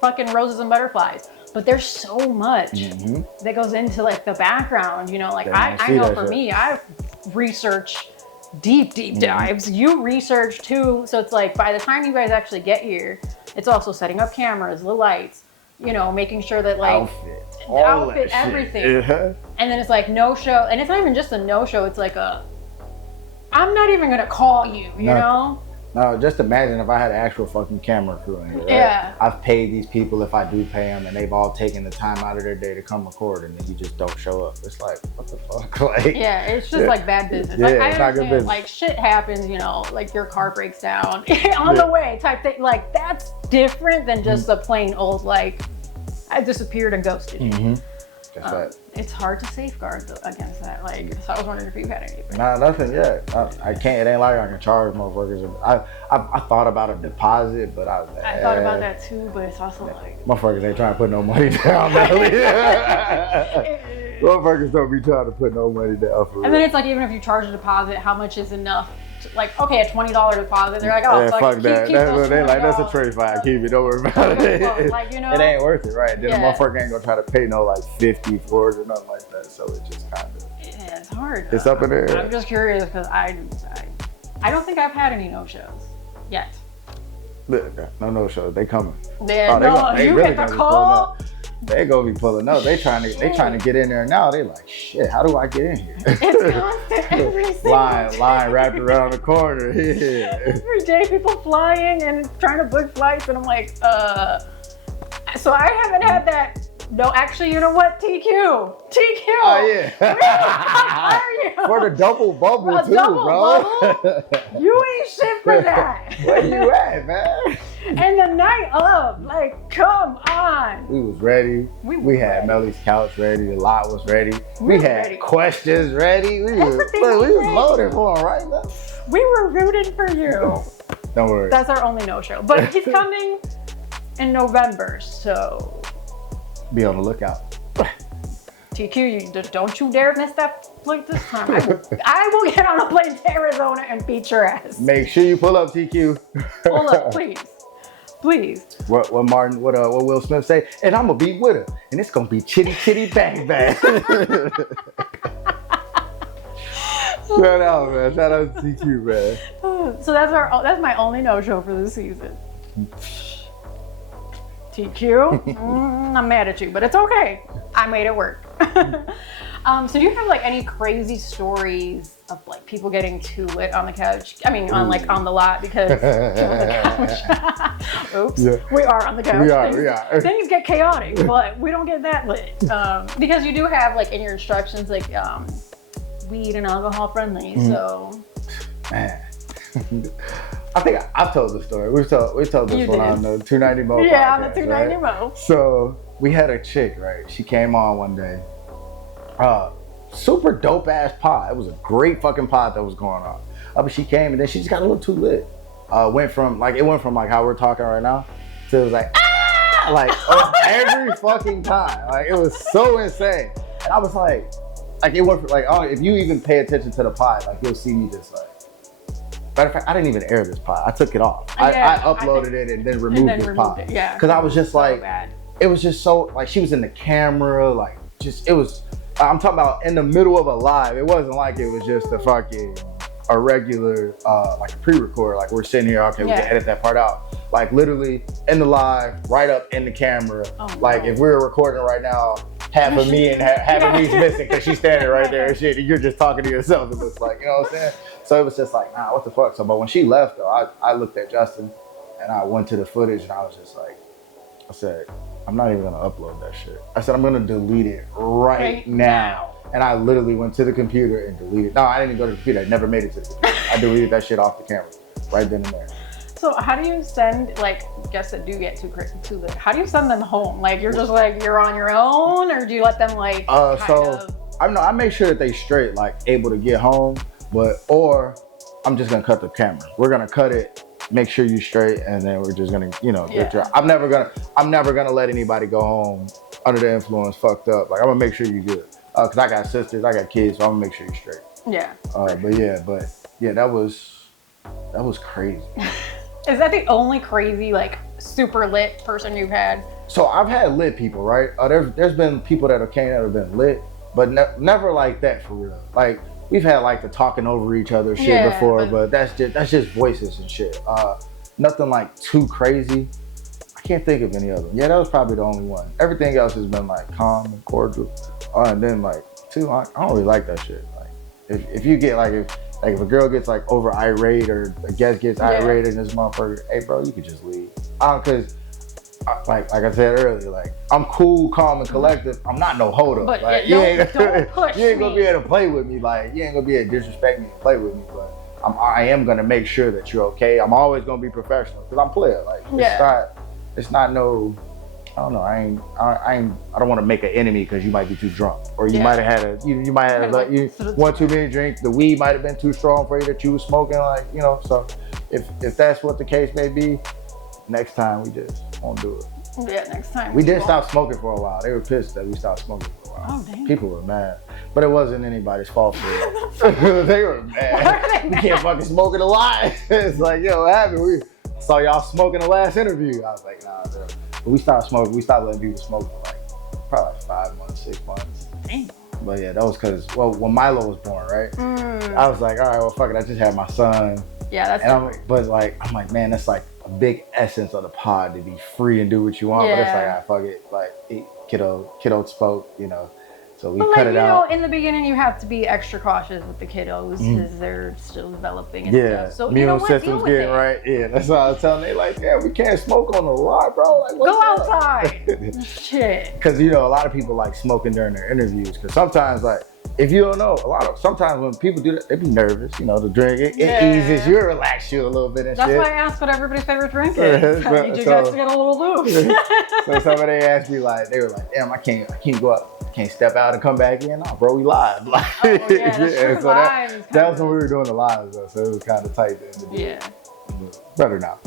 fucking roses and butterflies. But there's so much that goes into like the background, you know, like I know for me, I've researched deep dives. You research too. So it's like, by the time you guys actually get here, it's also setting up cameras, the lights, you know, making sure that like outfit everything. Yeah. And then it's like no show. And it's not even just a no show. It's like I'm not even going to call you, you know? No, just imagine if I had an actual fucking camera crew in here, right? Yeah. I've paid these people if I do pay them, and they've all taken the time out of their day to come record, and then you just don't show up. It's like, what the fuck? Like, yeah, it's just like bad business. Yeah, like, it's not good business. Like shit happens, you know, like your car breaks down on the way type thing. Like that's different than just a plain old like I disappeared and ghosted you. It's hard to safeguard against that. Like, so I was wondering if you had anything. Nah, nothing yet. I can't. It ain't like I can charge motherfuckers. I thought about a deposit, but I thought about that too, but it's also like motherfuckers ain't trying to put no money down. Motherfuckers don't be trying to put no money down for real. And then it's like, even if you charge a deposit, how much is enough? Like, okay, a $20 deposit. They're like, oh, fuck that. They're like, that's a trade fine. Keep it. Don't worry about it. Like, you know, it ain't worth it, right? Then the motherfucker ain't gonna try to pay no like 50 for it or nothing like that. So it just kind of. Yeah, it's hard. It's up in there. I'm just curious because I don't think I've had any no shows yet. No shows. They coming. They really get the call. They gonna be pulling up. They trying to get in there now. They like, shit, how do I get in here? It's constant every single line wrapped around the corner. Yeah. Every day people flying and trying to book flights, and I'm like, so I haven't had that. No, actually, you know what? TQ. Oh yeah. How are you? For the double bubble too, bro. You ain't shit for that. Where you at, man? And the night of, like, come on. We was ready. We had Melly's couch ready. The lot was ready. We had ready. Questions ready. We was loaded for him right now. We were rooting for you. Don't worry. That's our only no-show. But he's coming in November, so be on the lookout. TQ, don't you dare miss that flight this time. I will get on a plane to Arizona and beat your ass. Make sure you pull up, TQ. Pull up, please. Please. What Will Smith say? And I'm gonna be with her, and it's gonna be chitty chitty bang bang. Shout out, man. Shout out to TQ, man. So that's my only no-show for this season. TQ, I'm mad at you, but it's okay. I made it work. So do you have like any crazy stories of like people getting too lit on the couch? I mean, on the lot because on the couch. Oops, yeah. We are on the couch. We are. Things get chaotic, but we don't get that lit because you do have like in your instructions like weed and alcohol friendly. So, man. I think I've told the story. We told this one on the 290 Mo. Yeah, podcast, on the 290 Mo. Right? So we had a chick, right? She came on one day. Super dope ass pod. It was a great fucking pod that was going on. But she came and then she just got a little too lit. It went from like how we're talking right now to it was like every fucking time. Like it was so insane. And I was like it went from like, oh, if you even pay attention to the pod, like you'll see me just like. Matter of fact, I didn't even air this pod. I took it off. I uploaded it and then removed this pod. Yeah. Because I was just like, it was just so, like, she was in the camera, like, just, it was, I'm talking about in the middle of a live. It wasn't like it was just a regular, like a pre-record, like we're sitting here, okay, we can edit that part out. Like literally in the live, right up in the camera. Oh, like if we were recording right now, half of me and half of me's missing because she's standing right there and shit, and you're just talking to yourself. It looks like, you know what I'm saying? So it was just like, nah, what the fuck? So, but when she left though, I looked at Justin and I went to the footage and I was just like, I said, I'm not even gonna upload that shit. I said, I'm gonna delete it right now. And I literally went to the computer and deleted. No, I didn't even go to the computer. I never made it to the computer. I deleted that shit off the camera right then and there. So how do you send, like, guests that do get too lit, how do you send them home? Like, you're just like, you're on your own, or do you let them like, I make sure that they straight, like, able to get home, or I'm just gonna cut the camera. We're gonna cut it, make sure you straight, and then we're just gonna, get your, I'm never gonna let anybody go home under the influence fucked up. Like, I'm gonna make sure you good. Cause I got sisters, I got kids, so I'm gonna make sure you straight. Yeah. That was crazy. Is that the only crazy, like, super lit person you've had? So I've had lit people, right? There's been people that have been lit, but never like that for real. Like, we've had like the talking over each other shit before, but that's just voices and shit. Nothing like too crazy. I can't think of any other one. Yeah, that was probably the only one. Everything else has been like calm and cordial. And then like too, I don't really like that shit. Like if you get like if a girl gets like over irate or a guest gets irate in this motherfucker, hey bro, you could just leave. Cause like I said earlier, like I'm cool, calm, and collective. I'm not no hold up. But like you ain't gonna be able to play with me. Like you ain't gonna be able to disrespect me and play with me. But I am gonna make sure that you're okay. I'm always gonna be professional because I'm player. Like it's not no. I don't know. I don't want to make an enemy because you might be too drunk, or you might have had one too many drinks. The weed might have been too strong for you that you was smoking. Like so if that's what the case may be, next time we just won't do it. Yeah, next time. We did stop smoking for a while. They were pissed that we stopped smoking for a while. Oh damn. People were mad, but it wasn't anybody's fault for it. They were mad. We can't fucking smoke it alive. It's like, yo, what happened? We saw y'all smoking the last interview. I was like, nah, bro. But we stopped smoking. We stopped letting people smoke for like probably like 5 months, 6 months. Damn. But yeah, that was because, when Milo was born, right? I was like, all right, well, fuck it. I just had my son. Yeah, that's. And I'm like, man, that's like a big essence of the pod to be free and do what you want. But it's like, fuck it. Like, kiddo spoke, So we cut it out. In the beginning, you have to be extra cautious with the kiddos because they're still developing and stuff. So immune system's getting right. Yeah, that's what I was telling them. They like, yeah, we can't smoke on the lot, bro. Like, go outside. Shit. Because a lot of people like smoking during their interviews. Because sometimes, like, if you don't know, sometimes when people do that, they be nervous. The drink it eases you, relax you a little bit and that's shit. That's why I asked what everybody's favorite drink is. I need you guys to get a little loose. So somebody asked me they were like, damn, I can't go out. Can't step out and come back in. No, bro, we live. Like, that's so that was when we were doing the lives though, so it was kind of tight then. Yeah. Better now.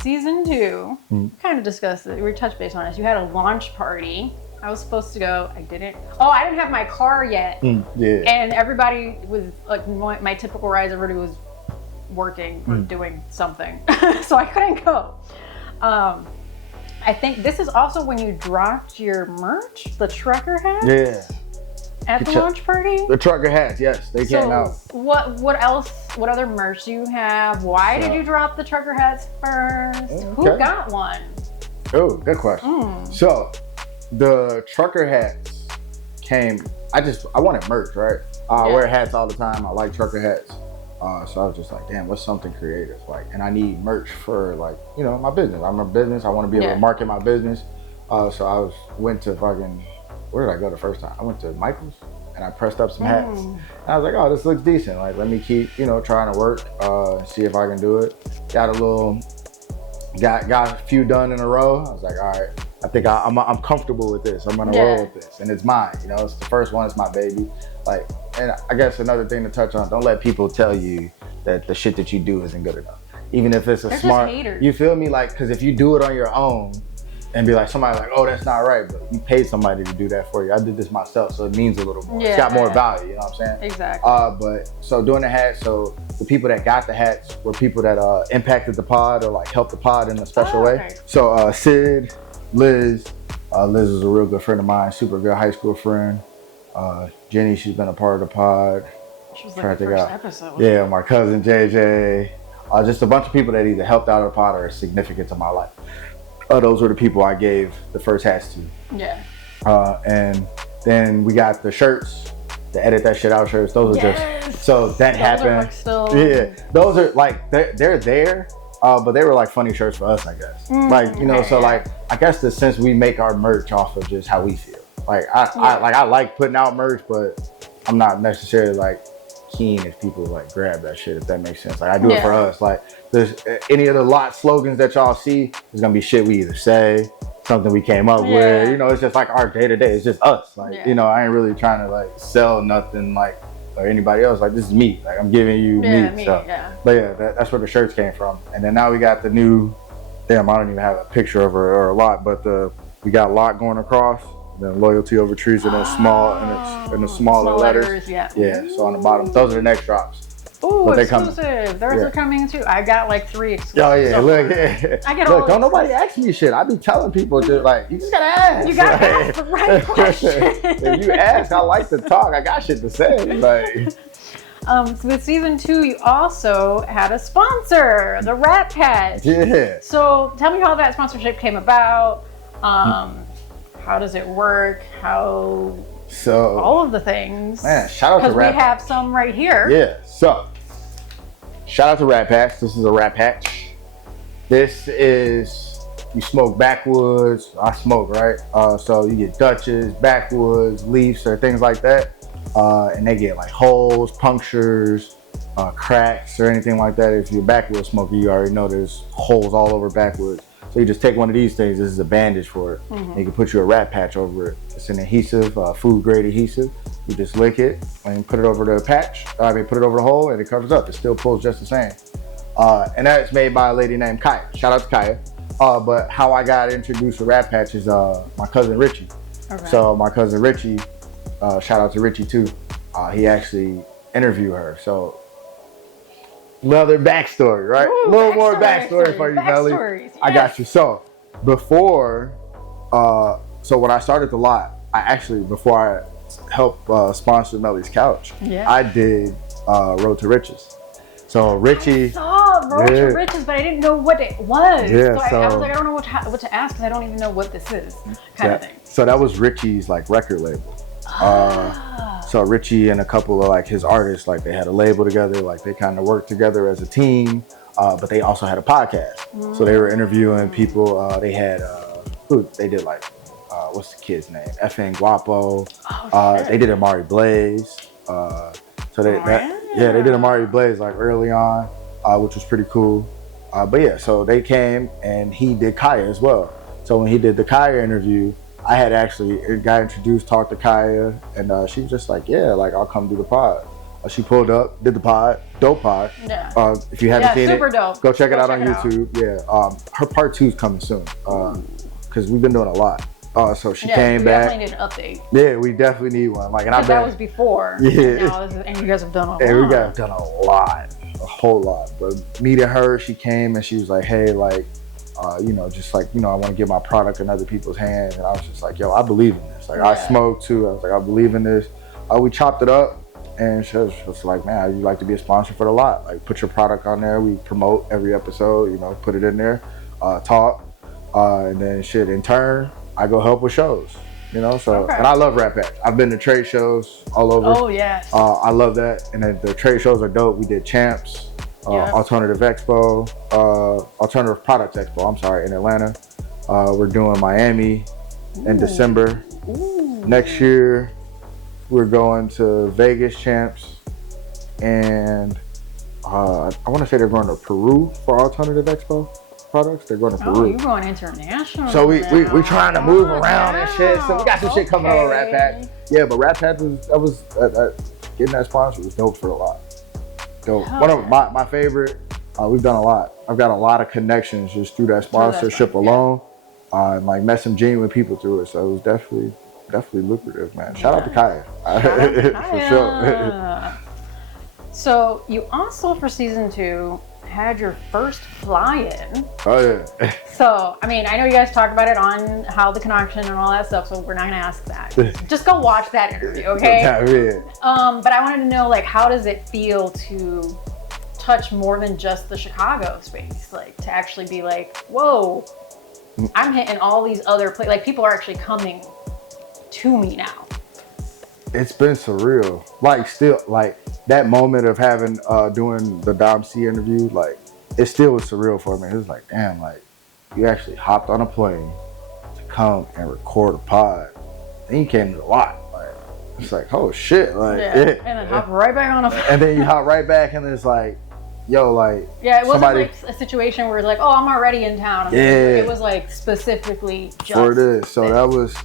Season 2, kind of discussed it. We touched base on this. You had a launch party. I was supposed to go. I didn't. Oh, I didn't have my car yet. And everybody was like, my typical rides, everybody was working or doing something. So I couldn't go. I think this is also when you dropped your merch, the trucker hats. Yeah. At the launch party? The trucker hats, yes, they came out. What else? What other merch do you have? Why did you drop the trucker hats first? Okay. Who got one? Oh, good question. So, the trucker hats came I wanted merch, right? I wear hats all the time. I like trucker hats. So I was just like, damn, what's something creative? Like, and I need merch for like, you know, my business. I'm a business. I want to be able to market my business. So I went to fucking, where did I go the first time? I went to Michael's and I pressed up some hats. And I was like, oh, this looks decent. Like, let me keep, you know, trying to work, see if I can do it. Got a few done in a row. I was like, all right, I think I'm comfortable with this. I'm gonna roll with this, and it's mine. You know, it's the first one. It's my baby. Like, and I guess another thing to touch on: don't let people tell you that the shit that you do isn't good enough, even if it's a smart. You feel me? Like, because if you do it on your own, and be like somebody like, oh, that's not right, but you paid somebody to do that for you. I did this myself, so it means a little more. It's got more value. You know what I'm saying? Exactly. But so doing the hats, so the people that got the hats were people that impacted the pod or like helped the pod in a special way. So Sid, Liz is a real good friend of mine, super good high school friend. Jenny, she's been a part of the pod. She was like the first episode. Yeah, my cousin JJ. Just a bunch of people that either helped out of the pod or are significant to my life. Those were the people I gave the first hats to. Yeah. And then we got the shirts, the edit that shit out shirts. Those are just, so that happened. Those are like, they're there, but they were like funny shirts for us, I guess. Like, you know, so like, I guess the sense we make our merch off of just how we feel. Like, I like putting out merch, but I'm not necessarily like keen if people like grab that shit, if that makes sense. Like, I do it for us. Like, there's any of the Lot slogans that y'all see, there's gonna be shit we either say, something we came up with, you know, it's just like our day to day. It's just us. Like, you know, I ain't really trying to like sell nothing like or anybody else. Like, this is me. Like, I'm giving you me. So, but yeah, that's where the shirts came from. And then now we got the new, damn, I don't even have a picture of her or a lot, but we got Lot going across. Then loyalty over trees in a smaller letters. Yeah. So on the bottom, those are the next drops. Ooh, exclusive. Those are coming too. I got like 3 exclusives. Oh yeah, look, don't nobody ask me shit. I be telling people just like, you just gotta ask. You gotta ask the right question. If you ask, I like to talk. I got shit to say. Like. So with season 2, you also had a sponsor, the Rat Patch. Yeah. So tell me how that sponsorship came about. How does it work? All of the things. Man, shout out to Rat Patch. Because we have some right here. Yeah, so shout out to Rat Patch. This is a Rat Patch. This is, you smoke backwoods. I smoke, right? So you get Dutches, backwoods, leaves, or things like that. And they get like holes, punctures, cracks, or anything like that. If you're a backwoods smoker, you already know there's holes all over backwoods. So you just take one of these things. This is a bandage for it. You can put you a Rat Patch over it. It's an adhesive, food grade adhesive. You just lick it and put it over the patch. Put it over the hole and it covers up. It still pulls just the same. And that's made by a lady named Kaya. Shout out to Kaya. But how I got introduced to Rat Patch is my cousin Richie. So my cousin Richie, shout out to Richie too. He actually interviewed her. So another backstory, right? A little more backstory for you, Melly. Yes. I got you. So before, so when I started the Lot, before I helped sponsor Melly's Couch, I did Road to Riches. So Richie, I saw Road to Riches, but I didn't know what it was. Yeah, so I was like, I don't know what to ask because I don't even know what this is, kind of thing. So that was Richie's like record label. So Richie and a couple of like his artists, like they had a label together, like they kind of worked together as a team, but they also had a podcast. So they were interviewing people. They had, they did like, what's the kid's name? FN Guapo. They did Amari Blaze. They did Amari Blaze like early on, which was pretty cool. But yeah, so they came and he did Kaya as well. So when he did the Kaya interview, I had actually got introduced, talked to Kaya, and she was just like, yeah, like I'll come do the pod. She pulled up, did the pod, dope pod. Yeah. If you haven't seen it, dope. Go check it out on YouTube. Yeah. Her part 2 is coming soon, because we've been doing a lot. So she came back. We definitely need an update. Yeah, we definitely need one. Like, and that was before. Yeah. And you guys have done a lot. And we got done a lot, a whole lot. But meeting her, she came and she was like, hey, like, just like, I want to get my product in other people's hands. And I was just like, yo, I believe in this. Like, I smoke too. I was like, I believe in this. We chopped it up. And she was just like, man, I'd like to be a sponsor for the Lot. Like, put your product on there. We promote every episode, put it in there, talk. And then in turn, I go help with shows. you know. So and I love Rat Pack. I've been to trade shows all over. Oh yes. I love that, and then the trade shows are dope. We did Champs, Alternative Expo, Alternative Products Expo. I'm sorry, in Atlanta. We're doing Miami in December. Ooh. Next year, we're going to Vegas Champs, and I want to say they're going to Peru for Alternative Expo products. They're going to Peru. Oh, you're going international. So we trying to move around and shit. So we got some shit coming on Rat Pack. Yeah, but Rat Pack was getting that sponsor was dope for a lot. Dope. One of my favorite. We've done a lot. I've got a lot of connections just through that sponsorship alone. And like met some genuine people through it. So it was definitely lucrative, man. Shout out to Kaya. For sure. So you also for season 2 had your first fly-in. Oh yeah. So I mean, I know you guys talk about it on How the Connection and all that stuff, so we're not gonna ask that. Just go watch that interview, okay? But I wanted to know, like, how does it feel to touch more than just the Chicago space? Like, to actually be like, whoa, I'm hitting all these other places. Like, people are actually coming to me now. It's been surreal. Like, still, like, that moment of having, doing the Dom C interview, like, it still was surreal for me. It was like, damn, like, you actually hopped on a plane to come and record a pod. Then you came to the lot. Like, it's like, oh shit. Like, and then hop right back on a plane. And then you hop right back, and it's like, yo, like, it wasn't like a situation where it's like, oh, I'm already in town. It was like specifically just for this. So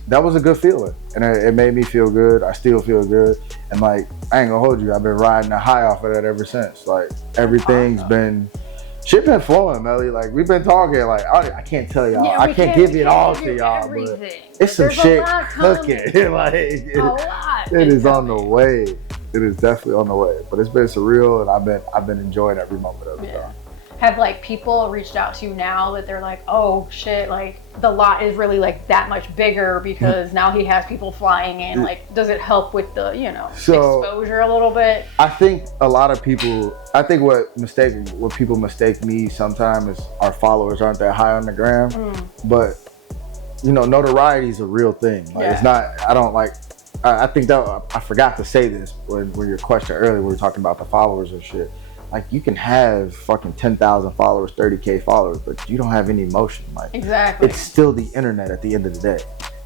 that was a good feeling, and it made me feel good. I still feel good, and like, I ain't gonna hold you, I've been riding a high off of that ever since. Like, everything's been flowing, Melly. Like, we've been talking. Like, I can't tell y'all. I can't give it all to y'all, but it's some shit cooking. Like, it is on the way. It is definitely on the way, but it's been surreal, and I've been enjoying every moment of it. Have like people reached out to you now that they're like, oh shit, like the lot is really like that much bigger because now he has people flying in. Like, does it help with the exposure a little bit? I think a lot of people. I think what people mistake me sometimes is our followers aren't that high on the gram, but notoriety is a real thing. Like, it's not. I don't like. I think that I forgot to say this when your question earlier, we were talking about the followers and shit. Like, you can have fucking 10,000 followers, 30K followers, but you don't have any emotion. Like, exactly. It's still the internet at the end of the day.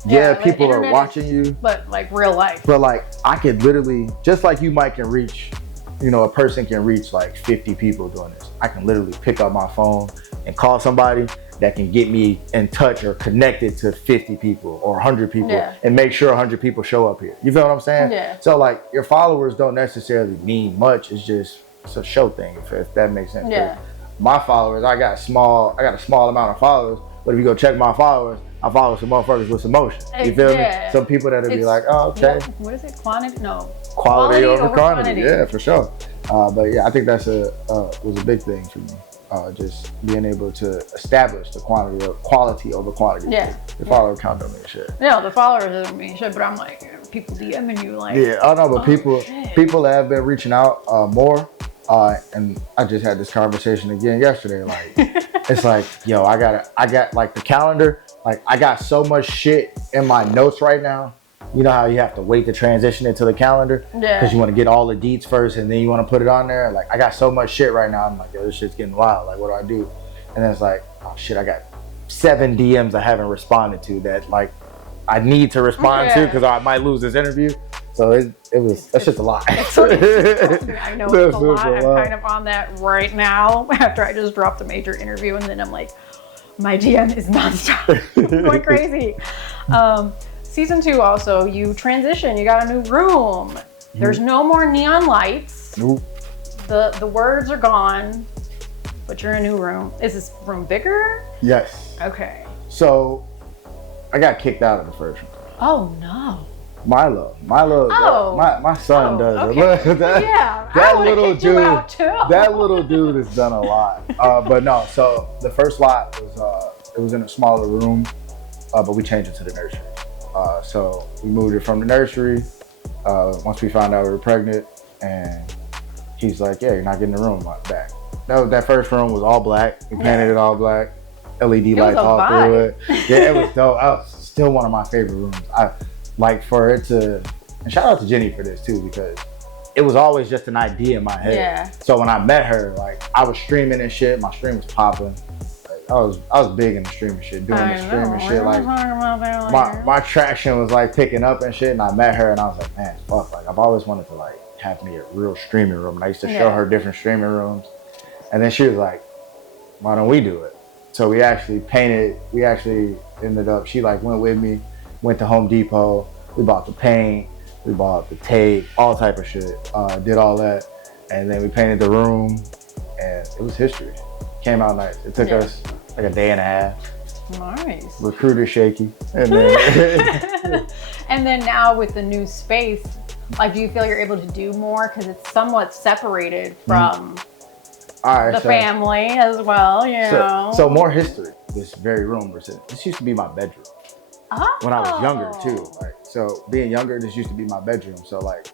Yeah, people are watching you. But like real life. But like, I could literally, just like you might can reach, a person can reach like 50 people doing this. I can literally pick up my phone and call somebody that can get me in touch or connected to 50 people or 100 people and make sure 100 people show up here. You feel what I'm saying? Yeah. So like, your followers don't necessarily mean much. It's a show thing, if that makes sense. Yeah. My followers, I got a small amount of followers, but if you go check my followers, I follow some motherfuckers with some motion. You feel me? Some people that'll be like, oh, okay. What is it? Quantity? No. Quality over quantity. Yeah, for sure. But yeah, I think that's was a big thing for me. Just being able to establish the quality over quantity. Yeah. The follower count don't mean shit. No, the followers don't mean shit, but I'm like, people DMing you like. Yeah, I know, but people have been reaching out more. And I just had this conversation again yesterday. Like, it's like, yo, I got like the calendar. Like, I got so much shit in my notes right now. You know how you have to wait to transition it to the calendar? Yeah. Because you want to get all the deets first and then you want to put it on there. Like, I got so much shit right now. I'm like, yo, this shit's getting wild. Like, what do I do? And then it's like, oh shit, I got 7 DMs I haven't responded to that like I need to respond to because I might lose this interview. So that's just a lot. I know it's a lot. I'm kind of on that right now after I just dropped a major interview, and then I'm like, my DM is nonstop. I'm going crazy. Season 2 also, you transition. You got a new room. There's no more neon lights. Nope. The words are gone, but you're in a new room. Is this room bigger? Yes. Okay. So I got kicked out of the first room. Oh no. Milo, my son does it. Okay. That little dude has done a lot. But no, so the first lot it was in a smaller room, but we changed it to the nursery. So we moved it from the nursery once we found out we were pregnant, and he's like, yeah, you're not getting the room back. That first room was all black. We painted it all black, LED lights all through it. Yeah, it was dope. It was still one of my favorite rooms. like for it to, and shout out to Jenny for this too, because it was always just an idea in my head. Yeah. So when I met her, like I was streaming and shit, my stream was popping. Like, I was big into streaming shit, doing the streaming shit. Like my traction was like picking up and shit, and I met her and I was like, man, fuck, like I've always wanted to like have me a real streaming room. And I used to show her different streaming rooms. And then she was like, why don't we do it? So we actually ended up, she like went with me, went to Home Depot, we bought the paint, we bought the tape, all type of shit, did all that. And then we painted the room and it was history. Came out nice. It took us like a day and a half. Nice. Recruiter shaky. And then, and then now with the new space, like do you feel you're able to do more? Because it's somewhat separated from the family as well, you know. So more history. This very room we're sitting. This used to be my bedroom. Oh. When I was younger too. Like so being younger, this used to be my bedroom. So like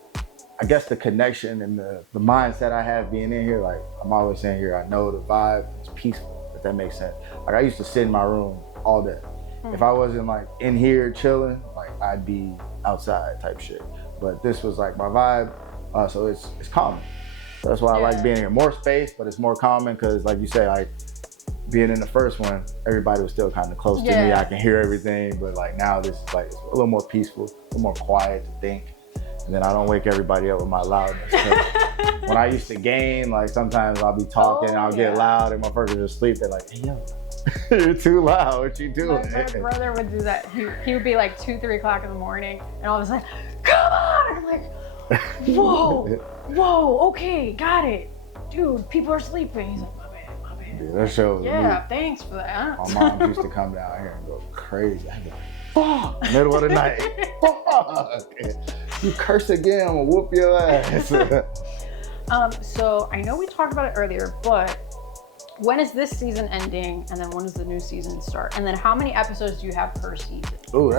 I guess the connection and the mindset I have being in here, like I'm always saying here, I know the vibe, it's peaceful, if that makes sense. Like I used to sit in my room all day. If I wasn't like in here chilling, like I'd be outside type shit. But this was like my vibe, so it's calming. So that's why I like being here. More space, but it's more common because, like you say, like being in the first one, everybody was still kind of close to me. I can hear everything, but like now this is like it's a little more peaceful, a little more quiet to think. And then I don't wake everybody up with my loudness. When I used to game, like sometimes I'll be talking, I'll get loud, and my person just sleep. They're like, "Hey, yo, you're too loud. What you doing?" My brother would do that. He would be like 2, 3 o'clock in the morning, and all of a sudden, "Come on!" And I'm like, Whoa, okay, got it. Dude, people are sleeping. He's like, my bad. Dude, that shows thanks for that. My mom used to come down here and go crazy. I'd be like, fuck, middle of the night. Fuck. You curse again, I'm gonna whoop your ass. So I know we talked about it earlier, but when is this season ending, and then when does the new season start? And then how many episodes do you have per season? Ooh,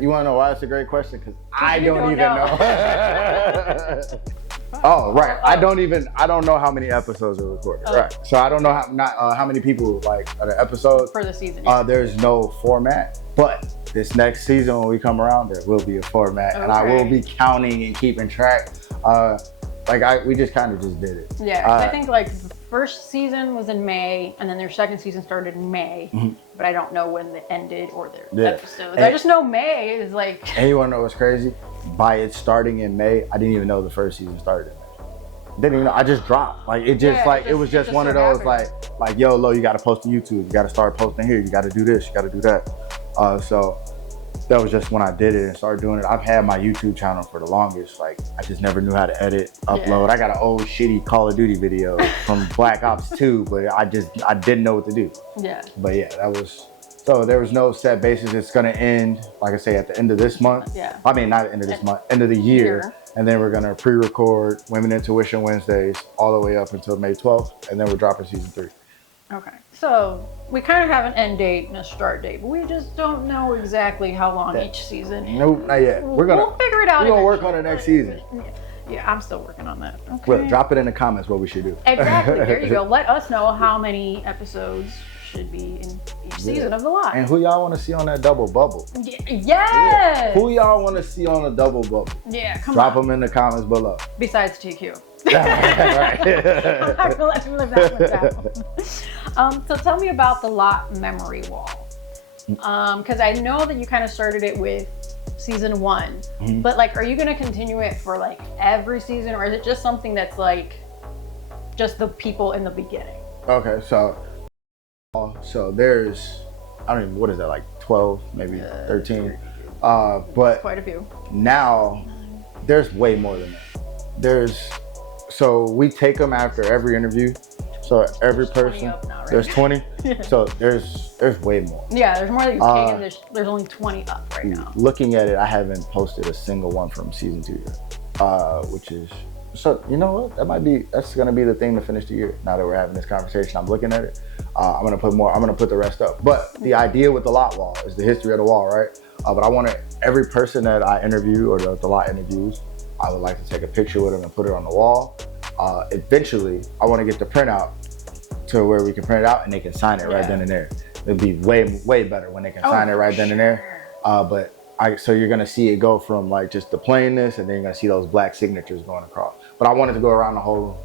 you wanna know why it's a great question? Because I don't even know. Oh, right. I don't know how many episodes are recorded. Oh. Right. So I don't know how many people like are the episodes. For the season. There's no format, but this next season when we come around, there will be a format, and I will be counting and keeping track. We just kind of just did it. Yeah, I think like the first season was in May, and then their second season started in May, but I don't know when it ended or their episodes. I just know May is like. And you want to know what's crazy? By it starting in May, I didn't even know the first season started in May. Didn't even know. I just dropped. Like it just it was just one of those like yo, Lo, you got to post to YouTube. You got to start posting here. You got to do this. You got to do that. So that was just when I did it and started doing it. I've had my YouTube channel for the longest. Like I just never knew how to edit, upload. I got an old shitty Call of Duty video from Black Ops 2, but I didn't know what to do. Yeah. But yeah, that was. So there was no set basis. It's gonna end, like I say, at the end of this month. Yeah. I mean, not the end of this month, end of the year. And then we're gonna pre-record Women Intuition Wednesdays all the way up until May 12th, and then we're dropping season 3. Okay. So we kind of have an end date and a start date, but we just don't know exactly how long each season is. Nope, not yet. We'll figure it out. We're gonna work on it next season. Yeah, I'm still working on that. Okay. Well, drop it in the comments what we should do. Exactly. There you go. Let us know how many episodes should be in each season of the lot. And who y'all want to see on that double bubble? Yes! Yeah. Who y'all want to see on a double bubble? Yeah, Drop them in the comments below. Besides TQ. Right. I'm not going to let him live that one down. So tell me about the Lot memory wall. Because I know that you kind of started it with season 1. But like, are you going to continue it for like every season? Or is it just something that's like just the people in the beginning? Okay, so there's, I don't even, what is that, like 12, maybe 13? But quite a few. Now, there's way more than that. So we take them after every interview. So every person, right? There's 20. So there's way more. Yeah, there's more than you've taken. There's only 20 up right now. Looking at it, I haven't posted a single one from season 2 yet, which is, so you know what? That's gonna be the thing to finish the year. Now that we're having this conversation, I'm looking at it. I'm gonna put the rest up. But the idea with the Lot wall is the history of the wall, right? But I want every person that I interview or the Lot interviews, I would like to take a picture with them and put it on the wall. Eventually, I want to get the printout to where we can print it out and they can sign it right then and there. It'd be way better when they can sign it right then and there. But so you're gonna see it go from like just the plainness, and then you're gonna see those black signatures going across. But I wanted to go around the whole room.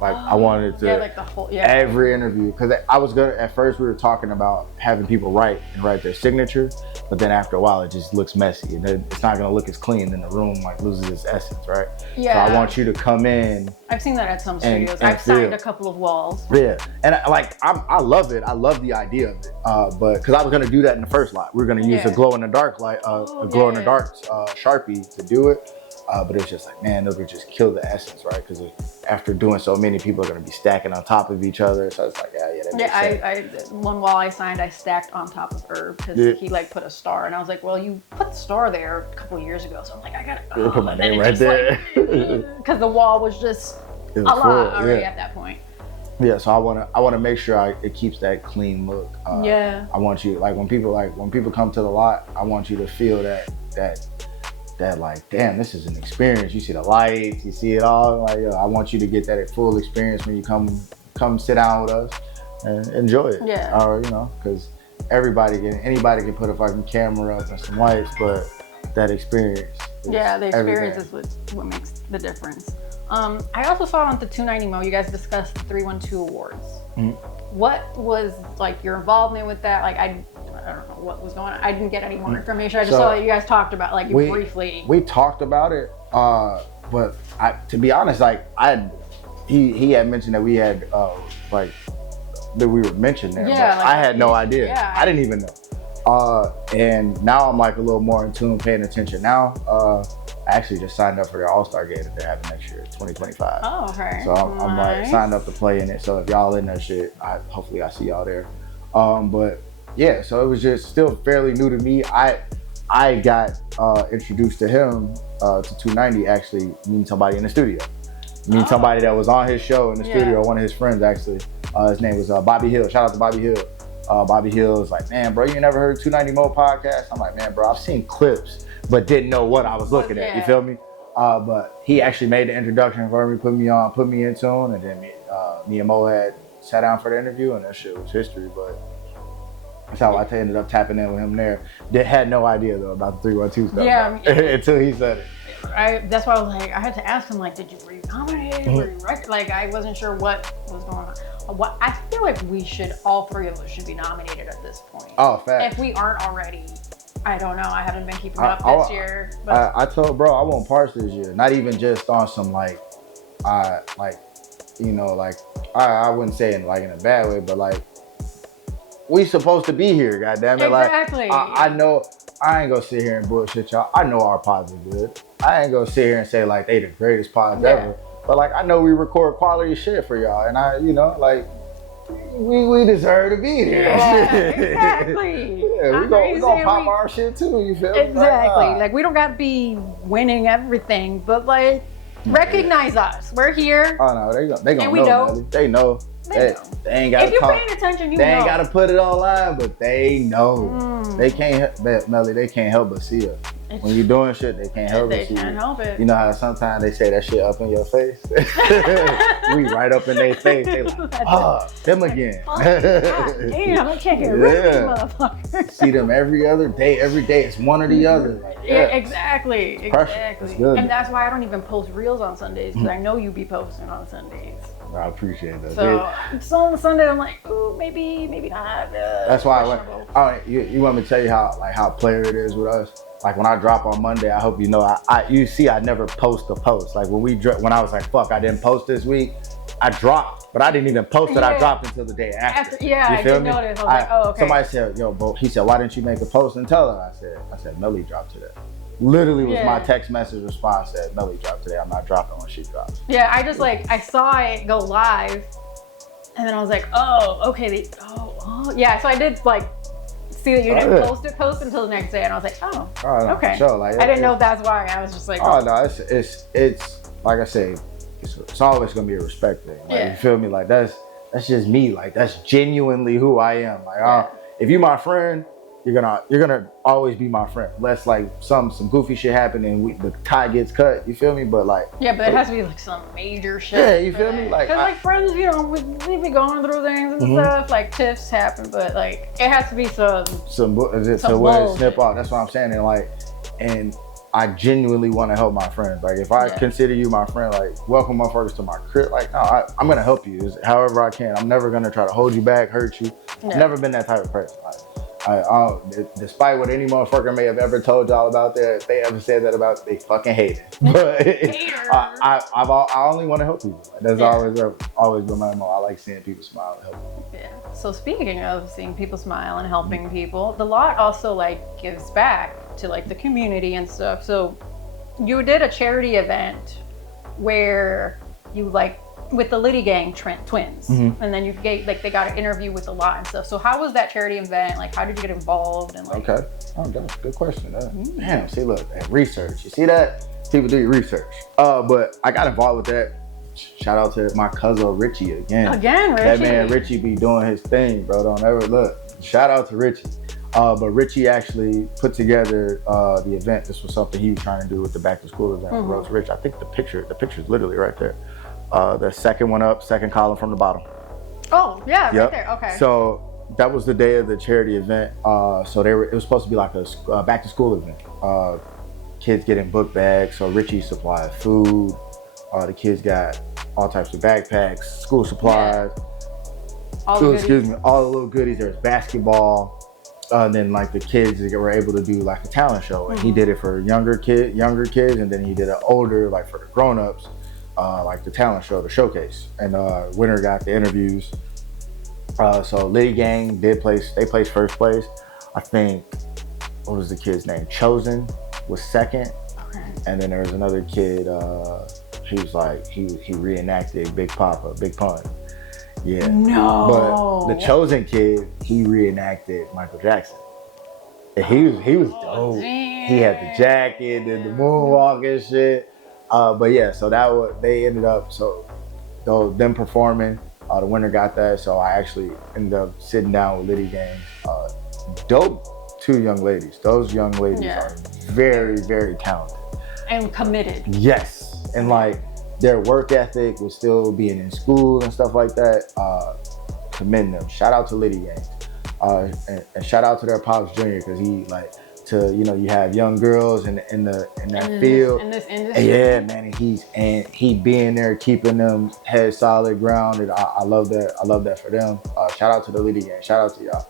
Like I wanted to like the whole every interview, because I was gonna, at first we were talking about having people write their signature, but then after a while it just looks messy and it's not gonna look as clean, and the room like loses its essence, right? Yeah. So I want you to come in. I've seen that at some studios. I've signed a couple of walls. Yeah, and I love it. I love the idea of it, but because I was gonna do that in the first lot, we were gonna use a glow in the dark light, a glow in the dark Sharpie to do it. But it's just like, man, those would just kill the essence, right? Because after doing so many, people are going to be stacking on top of each other. So it's like, that makes sense. One wall I signed, I stacked on top of Herb because he like put a star, and I was like, well, you put the star there a couple of years ago, so I'm like, I got to put my name right there because the wall was just a lot already at that point. Yeah, so I want to make sure it keeps that clean look. I want you, like when people come to the lot, I want you to feel that like, damn, this is an experience. You see the lights, you see it all. Like, I want you to get that full experience when you come sit down with us and enjoy it. Yeah. Or because anybody can put a fucking camera up and some lights, but that experience. The experience is what makes the difference. I also saw on the 290 Mo, you guys discussed the 312 awards. Mm-hmm. What was like your involvement with that? Like I don't know what was going on. I didn't get any more information. I just saw that you guys talked about briefly. We talked about it, but to be honest, like he had mentioned that we had that we were mentioned there. Yeah, but I had no idea. Yeah, I didn't even know. And now I'm like a little more in tune, paying attention now. I actually just signed up for their All-Star game that they're having next year, 2025. Oh, okay. So I'm like signed up to play in it. So if y'all in that shit, hopefully I see y'all there. But yeah, so it was just still fairly new to me. I got introduced to him to 290 actually meeting somebody in the studio. Meeting somebody that was on his show in the studio, one of his friends actually. His name was Bobby Hill. Shout out to Bobby Hill. Bobby Hill was like, man, bro, you never heard 290 Mo podcast? I'm like, man, bro, I've seen clips, but didn't know what I was looking at. You feel me? But he actually made the introduction for me, put me in tune, and then me and Mo had sat down for the interview, and that shit was history. But that's how I ended up tapping in with him there. Had no idea though about the 312 stuff. Yeah, until he said it. That's why I was like, I had to ask him, like, did you re-nominate? Like, I wasn't sure what was going on. I feel like all three of us should be nominated at this point. Oh, fact. If we aren't already, I don't know. I haven't been keeping up this year. But I told bro I want parts this year. Not even just on some I wouldn't say in a bad way, but like we supposed to be here, goddammit. Exactly. Like I know I ain't gonna sit here and bullshit y'all. I know our pods are good. I ain't gonna sit here and say like they the greatest pods ever. But like I know we record quality shit for y'all, and we deserve to be there. Yeah, exactly. We gonna pop our shit too. You feel me? Exactly. Like we don't gotta be winning everything, but like recognize us. We're here. Oh no, they gonna know. They know. They ain't gotta. If you're paying attention, you know. They ain't gotta put it online, but they know. They can't, Melly. They can't help but see us. When you're doing shit, they can't help it. They can't help it. You know how sometimes they say that shit up in your face? We right up in their face. They like, them again. Damn, I can't get rid of these motherfuckers. See them every day. Every day it's one or the other. Like, exactly. It's good. And that's why I don't even post reels on Sundays, because I know you be posting on Sundays. I appreciate that. So on Sunday, I'm like, ooh, maybe not. That's why you want me to tell you how player it is with us? Like when I drop on Monday, I hope you know, I never post a post. Like when I was like, fuck, I didn't post this week, I dropped, but I didn't even post that I dropped until the day after. I did notice. I was like, oh, okay. Somebody said, yo, bro, he said, why didn't you make a post and tell her? I said, Melly dropped today. Literally was my text message response said, Melly dropped today. I'm not dropping when she drops. Yeah, I just I saw it go live, and then I was like, oh, okay. Yeah, so I did see that you didn't post until the next day, and I was like, oh okay. Sure, I didn't know that's why. I was just like, oh no, it's like I say, it's always gonna be a respect thing. You feel me? Like that's just me. Like that's genuinely who I am. Like if you my friend, you're gonna always be my friend. Unless some goofy shit happen and the tie gets cut. You feel me? But but it has to be some major shit. Yeah, you feel me? Because friends, we be going through things and stuff. Tiffs happen, but it has to be some snip off. That's what I'm saying. And and I genuinely want to help my friends. Like, if I consider you my friend, like, welcome motherfuckers to my crib. Like, no, I'm going to help you however I can. I'm never going to try to hold you back, hurt you. I've never been that type of person. Despite what any motherfucker may have ever told y'all about that, if they ever said that about, they fucking hate it. But I only want to help people. That's always been my motto. I like seeing people smile and help people. Yeah. So speaking of seeing people smile and helping people, the Lot also like gives back to like the community and stuff. So you did a charity event where you like with the Liddy Gang twins, and then you gave like they got an interview with a Lot and stuff. So how was that charity event? Like, how did you get involved? And like, okay, that's a good question. Damn, see, look, research. You see that? People do your research. But I got involved with that. Shout out to my cousin Richie again. Richie. That man Richie be doing his thing, bro. Don't ever look. Shout out to Richie. But Richie actually put together the event. This was something he was trying to do with the back to school event. Wrote to Rich. I think the picture's literally right there. The second one up, second column from the bottom. Oh, yeah, right there. Okay. So that was the day of the charity event. So it was supposed to be like a back to school event. Kids getting book bags. So Richie supplied food. The kids got all types of backpacks, school supplies. All the little goodies. There's basketball. And then like the kids were able to do like a talent show. And he did it for younger kids, and then he did it older, like for the grown-ups. Like the talent show, the showcase, and winner got the interviews. So Liddy Gang they placed first place. I think, what was the kid's name? Chosen was second. Okay. And then there was another kid, he was like, he reenacted Big Papa, Big Pun. Yeah. No. But the Chosen kid, he reenacted Michael Jackson. And he was dope. Damn. He had the jacket and the moonwalk and shit. But yeah, so they ended up, them performing, the winner got that. So I actually ended up sitting down with Liddy Gang. Dope 2 young ladies. Those young ladies are very, very talented. And committed. Yes. And like their work ethic was still being in school and stuff like that. Commend them. Shout out to Liddy Gang. And shout out to their Pops Jr. because he like, you have young girls in that field. In this industry. Yeah, man, and he being there, keeping them head solid, grounded. I love that. I love that for them. Shout out to the Liddy Gang. Shout out to y'all.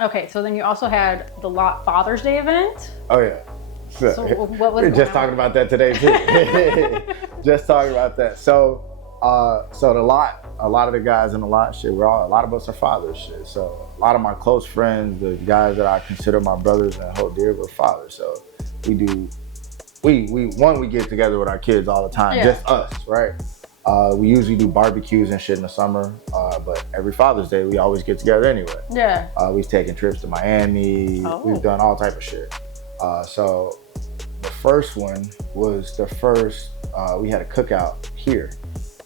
Okay, so then you also had the Lot Father's Day event. Oh yeah. So what was just talking about that today too. Just talking about that. So a lot of the guys in the Lot shit, a lot of us are fathers shit. So a lot of my close friends, the guys that I consider my brothers and hold dear, we're fathers. So we get together with our kids all the time, just us, right? We usually do barbecues and shit in the summer, but every Father's Day we always get together anyway. Yeah. We've taken trips to Miami. We've done all type of shit. So the first one was we had a cookout here.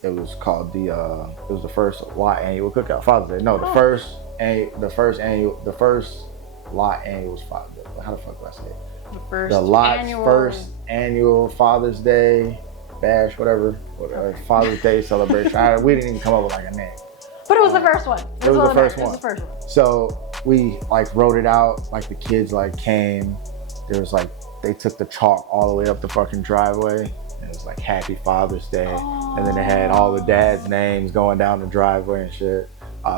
It was called the first Lot annual cookout, Father's Day. No, the first Lot annual was Father's Day. How the fuck do I say it? The Lot's first annual Father's Day bash, whatever Father's Day celebration. We didn't even come up with like a name. But it was the first one. It was the first one. So we like wrote it out. Like the kids like came. There was like they took the chalk all the way up the fucking driveway. It was like Happy Father's Day. And then they had all the dads' names going down the driveway and shit,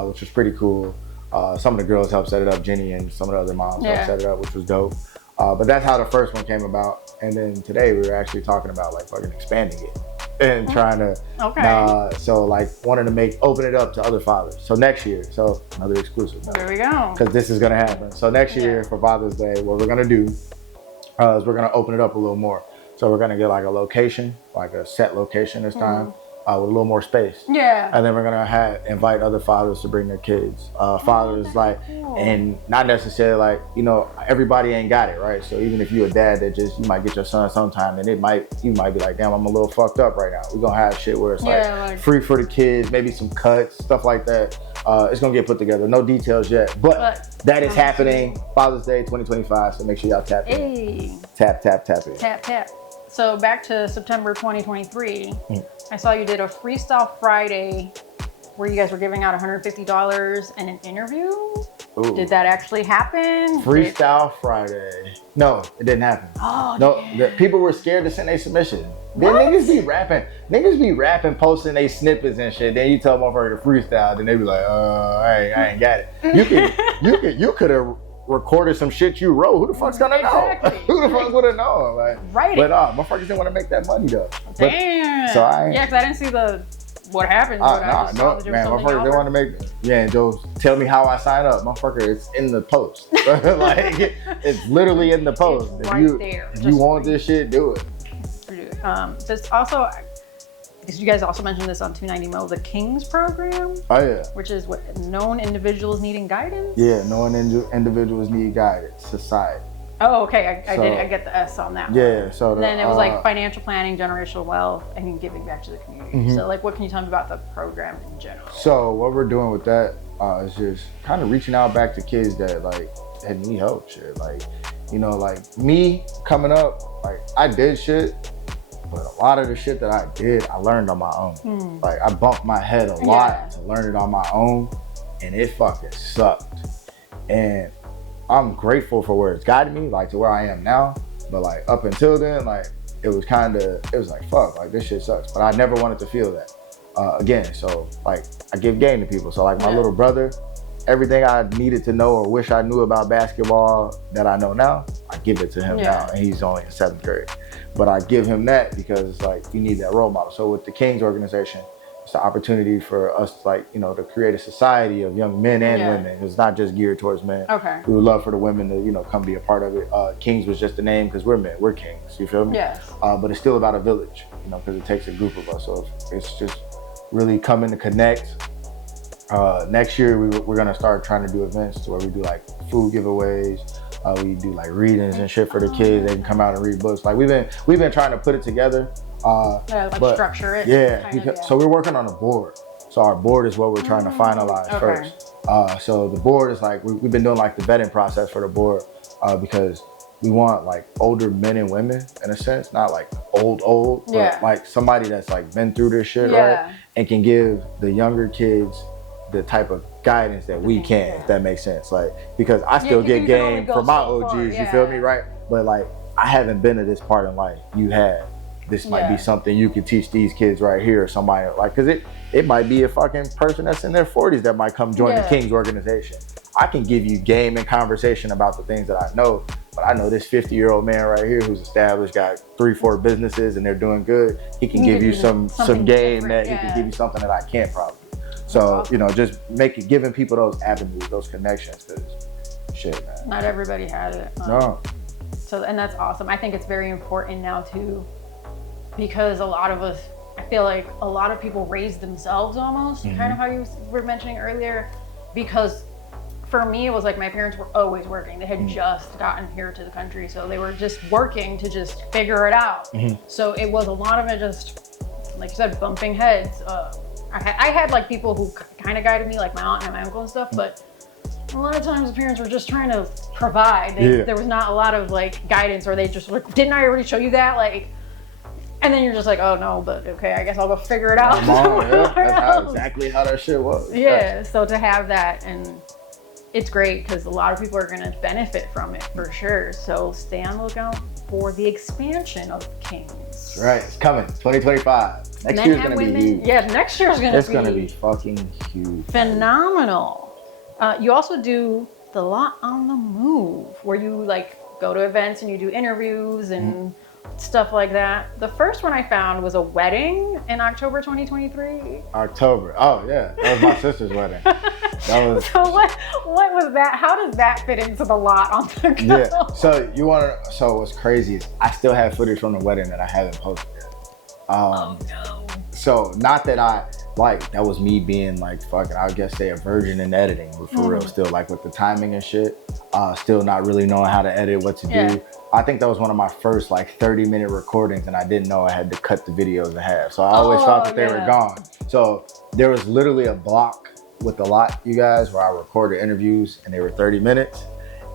which was pretty cool. Some of the girls helped set it up, Jenny and some of the other moms helped set it up, which was dope. But that's how the first one came about. And then today we were actually talking about like fucking expanding it and trying to, so like wanting to open it up to other fathers. So next year, so another exclusive. There we go. Because this is going to happen. So next year for Father's Day, what we're going to do is we're going to open it up a little more. So we're going to get like a location, like a set location this time. With a little more space. Yeah. And then we're gonna invite other fathers to bring their kids. Fathers and not necessarily like, everybody ain't got it, right? So even if you're a dad that you might get your son sometime and you might be like, damn, I'm a little fucked up right now. We're gonna have shit where it's like free for the kids, maybe some cuts, stuff like that. It's gonna get put together. No details yet, but that is happening. Father's Day 2025. So make sure y'all tap in. Tap in. Tap. So back to September 2023, I saw you did a Freestyle Friday where you guys were giving out $150 and an interview. Ooh. Did that actually happen? Freestyle Friday. No, it didn't happen. Oh, no. The people were scared to send their submission. Then niggas be rapping, posting their snippets and shit. Then you tell motherfucker to freestyle, then they be like, I ain't got it. You could have recorded some shit you wrote. Who the fuck's gonna know? Who the fuck would have known? Like, right. But motherfuckers didn't want to make that money though. Damn. But, so I because I didn't see what happened. No, man, motherfuckers didn't want to make. Yeah, and Joe, tell me how I sign up, motherfucker. It's in the post. Like it's literally in the post. It's right there. If you want this shit, do it. There's also, because you guys also mentioned this on 290 Mil, the Kings program. Oh yeah. Which is what, known individuals needing guidance. Yeah, known individuals need guidance. Society. Oh, okay. I get the S on that. Yeah. One. So then it was like financial planning, generational wealth, and giving back to the community. Mm-hmm. So like, what can you tell me about the program in general? So what we're doing with that is just kind of reaching out back to kids that need help. Shit, like, like me coming up, like I did shit. But a lot of the shit that I did, I learned on my own. Like I bumped my head a lot to learn it on my own, and it fucking sucked. And I'm grateful for where it's guided me, like to where I am now. But like up until then, like it was like fuck, like this shit sucks. But I never wanted to feel that again. So like I give game to people. So like my little brother, everything I needed to know or wish I knew about basketball that I know now, I give it to him now, and he's only in 7th grade. But I give him that because it's like you need that role model. So with the Kings organization, it's the opportunity for us, to create a society of young men and women. It's not just geared towards men. Okay. We would love for the women to, come be a part of it. Kings was just the name because we're men. We're kings. You feel me? Yes. But it's still about a village, because it takes a group of us. So it's just really coming to connect. Next year, we're going to start trying to do events to where we do like food giveaways. We do like readings and shit for the kids. They can come out and read books. Like we've been trying to put it together. Structure it. Yeah, so we're working on a board. So our board is what we're trying to finalize first. So the board is like we've been doing like the vetting process for the board because we want like older men and women in a sense, not like old, but like somebody that's like been through this shit, right? And can give the younger kids the type of guidance that we can, if that makes sense. Like, because I still get game from my OGs, you feel me, right? But like, I haven't been to this part in life. You have. This might be something you could teach these kids right here, or somebody like, cause it might be a fucking person that's in their 40s that might come join the Kings organization. I can give you game and conversation about the things that I know, but I know this 50-year-old man right here who's established, got 3-4 businesses and they're doing good. He can give you some game that he can give you something that I can't probably. So, just giving people those avenues, those connections, because shit, man. Not everybody had it. No. So, and that's awesome. I think it's very important now too, because a lot of us, I feel like a lot of people raise themselves almost, kind of how you were mentioning earlier, because for me, it was like my parents were always working. They had just gotten here to the country, so they were just working to just figure it out. So it was a lot of it just, like you said, bumping heads. I had like people who kind of guided me, like my aunt and my uncle and stuff, but a lot of times the parents were just trying to provide. There was not a lot of like guidance, or they just like, didn't I already show you that? Like, and then you're just like, oh no, but okay, I guess I'll go figure it out. That's exactly how that shit was. Yeah, so to have that, and it's great because a lot of people are going to benefit from it for sure. So stay on the lookout for the expansion of Kings. That's right, it's coming, 2025. Next year's going to be huge. Yeah, next year's going to be. It's going to be fucking huge. Phenomenal. You also do the Lot on the Move, where you like go to events and you do interviews and stuff like that. The first one I found was a wedding in October 2023. October. Oh yeah, that was my sister's wedding. So what was that? How does that fit into the Lot on the Go? Yeah. So what's crazy is I still have footage from the wedding that I haven't posted yet. Oh no. So not that that was me being like fucking, I guess say a virgin in editing, but for real, still like with the timing and shit, still not really knowing how to edit, what to do. I think that was one of my first like 30-minute recordings, and I didn't know I had to cut the videos in half. So I always thought that they were gone. So there was literally a block with a lot, you guys, where I recorded interviews and they were 30 minutes.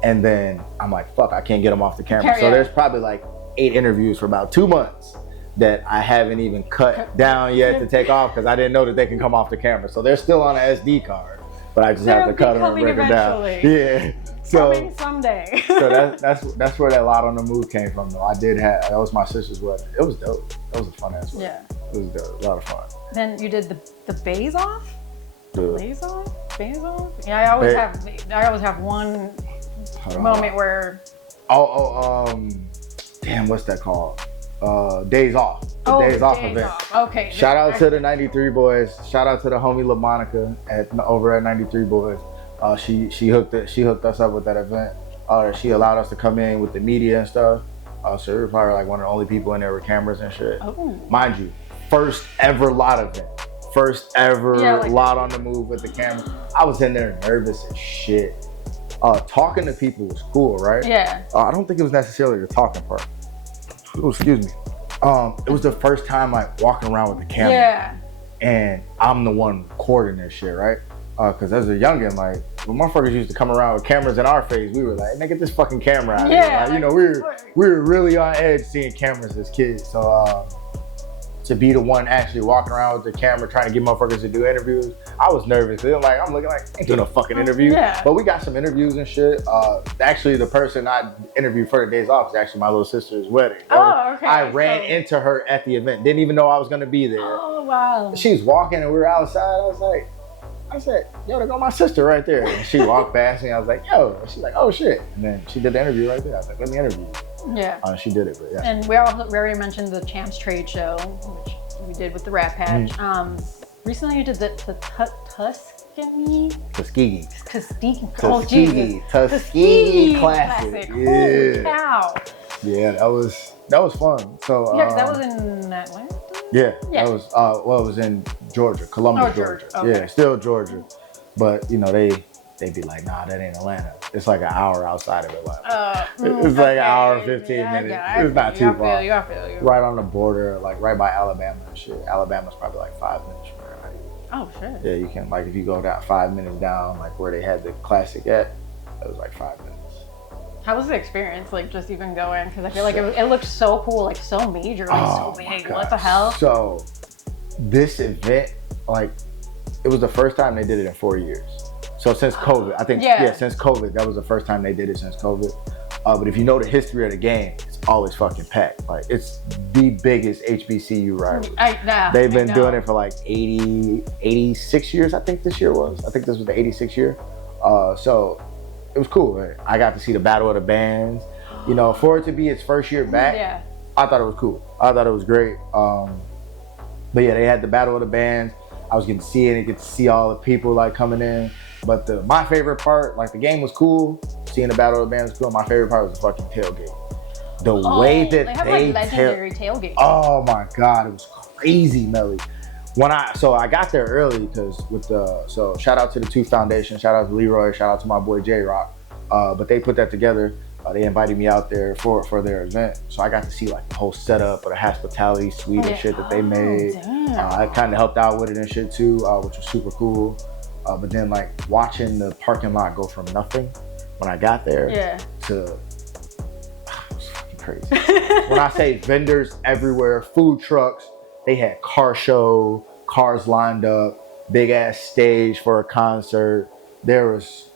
And then I'm like, fuck, I can't get them off the camera. So there's probably like 8 interviews for about 2 months that I haven't even cut down yet to take off because I didn't know that they can come off the camera. So they're still on an SD card. but I just have to cut them and break them down. Yeah. So coming someday. So that's where that Lot on the Move came from, though. That was my sister's wedding. It was dope. That was a fun ass wedding. Yeah. It was dope. A lot of fun. Then you did the bays off? Bays off? Bays off? Yeah, I always have one moment where damn, what's that called? Days Off. Days Off event. Okay. Shout out to the 93 boys. Shout out to the homie LaMonica over at 93 boys. She hooked us up with that event. She allowed us to come in with the media and stuff. So we were probably like one of the only people in there with cameras and shit. Oh. Mind you, first ever Lot event. First ever Lot on the Move with the camera. I was in there nervous as shit. Talking to people was cool, right? Yeah. I don't think it was necessarily the talking part. Oh, excuse me. It was the first time like walking around with the camera. Yeah. And I'm the one recording this shit, right? Cause as a youngin', like when motherfuckers used to come around with cameras in our face, we were like, "Man, get this fucking camera out!" Yeah. Like, we were really on edge seeing cameras as kids. So to be the one actually walking around with the camera trying to get motherfuckers to do interviews, I was nervous. I'm looking like I ain't doing a fucking interview. Yeah. But we got some interviews and shit. Actually, the person I interviewed for the Days Off is actually my little sister's wedding. Okay. I ran into her at the event. Didn't even know I was gonna be there. Oh wow. She was walking and we were outside. I said, yo, there go my sister right there. And she walked past me. I was like, yo. And she's like, oh shit. And then she did the interview right there. I was like, let me interview you. Yeah. She did it, but yeah. And we already mentioned the Champs Trade Show, which we did with the Rat Patch. Recently you did the Tuskegee Classic. Holy cow. Yeah, that was fun. So yeah, 'cause that was in Atlanta. Yeah, that was it was in Georgia, Columbus, Georgia. Okay. Yeah, still Georgia, but they'd be like, nah, that ain't Atlanta. It's like an hour outside of Atlanta. It's like an hour and 15 minutes. It's not too far. I feel you. Right on the border, like right by Alabama and shit. Alabama's probably like 5 minutes from where I am. Oh shit. Yeah, you can if you go down 5 minutes down, like where they had the classic at, it was like 5 minutes. How was the experience, like just even going? Because I feel like it looked so cool, like so major, like so big. What the hell? So this event, it was the first time they did it in 4 years. So since COVID, I think, since COVID, that was the first time they did it since COVID. But if you know the history of the game, it's always fucking packed. Like it's the biggest HBCU rivalry. They've been doing it for like 86 years, I think this year was. I think this was the 86th year. So it was cool. Right? I got to see the Battle of the Bands. For it to be its first year back, I thought it was cool. I thought it was great. But yeah, they had the Battle of the Bands. I was getting to see it and get to see all the people coming in. But my favorite part, the game was cool. Seeing the Battle of the Bands was cool. My favorite part was the fucking tailgate. The way that they have legendary tailgate. Oh my God, it was crazy, Melly. I got there early because shout out to the 2 Foundation, shout out to Leroy, shout out to my boy J-Rock. But they put that together. They invited me out there for their event. So I got to see the whole setup of the hospitality suite and shit that they made. I kind of helped out with it and shit too, which was super cool. But then watching the parking lot go from nothing when I got there to, it was fucking crazy. When I say vendors everywhere, food trucks, they had cars lined up, big ass stage for a concert. There was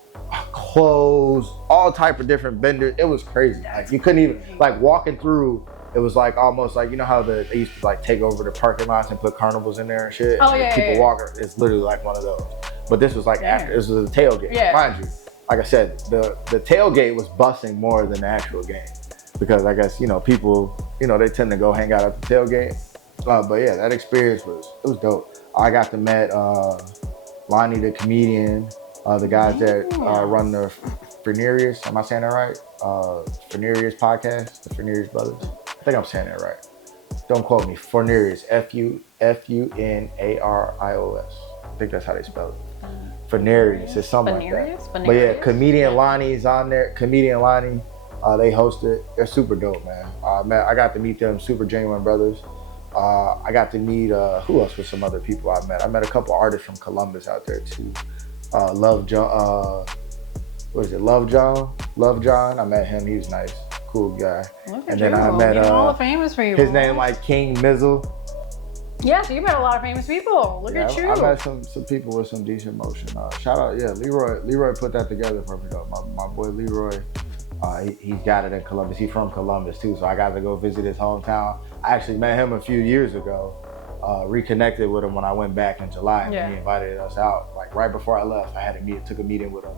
clothes, all type of different vendors. It was crazy. You couldn't even walking through. It was almost how they used to take over the parking lots and put carnivals in there and shit. Oh yeah. People walking. It's literally one of those. But this was after. This was a tailgate. Yeah. Mind you, like I said, the tailgate was busting more than the actual game because I guess people they tend to go hang out at the tailgate. But yeah, that experience was dope. I got to meet Lonnie the comedian, the guys that run the Frenerius. Am I saying that right? Frenerius podcast, the Frenerius brothers. I think I'm saying that right. Don't quote me. Frenerius, Funarios. I think that's how they spell it. Frenerius, it's something like that. But yeah, comedian Lonnie's on there. Comedian Lonnie, they host it. They're super dope, man. I got to meet them, super genuine brothers. I got to meet who else? With some other people I met. I met a couple artists from Columbus out there too. Love John. What is it? Love John. I met him. He was nice, cool guy. And then I met all the famous people. His name King Mizzle. Yeah, so you met a lot of famous people. Look at you. I met some people with some decent motion. Shout out, Leroy. Leroy put that together for me though. My boy Leroy, he's got it in Columbus. He's from Columbus too, so I got to go visit his hometown. I actually met him a few years ago. Reconnected with him when I went back in July, and he invited us out. Like right before I left, I had took a meeting with him,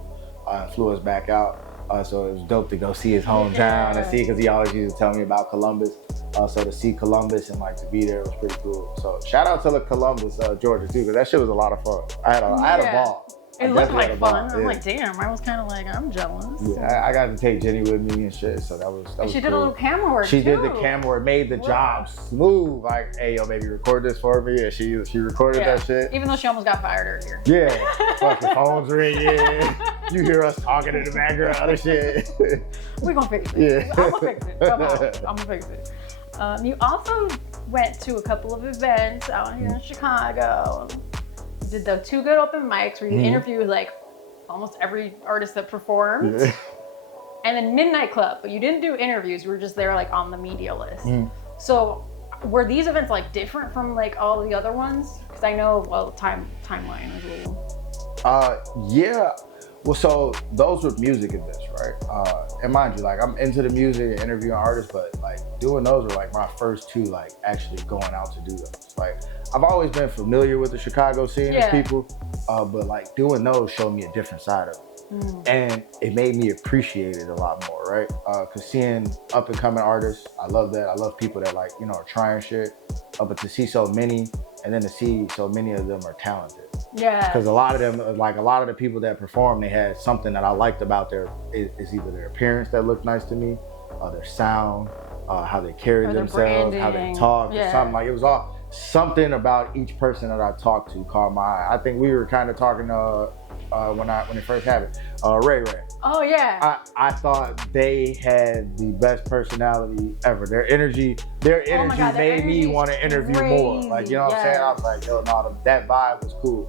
flew us back out. So it was dope to go see his hometown and see, because he always used to tell me about Columbus. So to see Columbus and like to be there was pretty cool. So shout out to Columbus, Georgia too, because that shit was a lot of fun. I had a ball. It looked like fun. I'm like, damn, I was kind of like, I'm jealous. Yeah, I got to take Jenny with me and shit, so that was she cool. did a little camera work She did the camera work, made the job smooth. Like, hey, yo, baby, record this for me. And she recorded that shit. Even though she almost got fired earlier. Yeah, fucking phones ringing. You hear us talking in the background, other shit. We're going to fix it. Yeah. I'm going to fix it. Come on, I'm going to fix it. You also went to a couple of events out here in Chicago. Did the 2 Good open mics where you interviewed like almost every artist that performed. And then Midnight Club, but you didn't do interviews. You were just there like on the media list. So were these events like different from like all the other ones? Because I know, well, the timeline is a little. Yeah. Well, so those were music events, right? And mind you, like I'm into the music and interviewing artists, but like doing those were like my first 2, like actually going out to do those. Like I've always been familiar with the Chicago scene as people, but like doing those showed me a different side of it. And it made me appreciate it a lot more, right? Cause seeing up and coming artists, I love that. I love people that like, are trying shit, but to see so many, and then to see so many of them are talented. Yeah. Because a lot of them, like a lot of the people that perform, they had something that I liked about is either their appearance that looked nice to me, their sound, how they carried themselves, how they talked, or something. Like it was all something about each person that I talked to caught my eye. I think we were kind of talking when it first happened. Ray. Oh yeah. I thought they had the best personality ever. Their energy made me want to interview more. Like, you know what I'm saying? I was like, yo, no, that vibe was cool.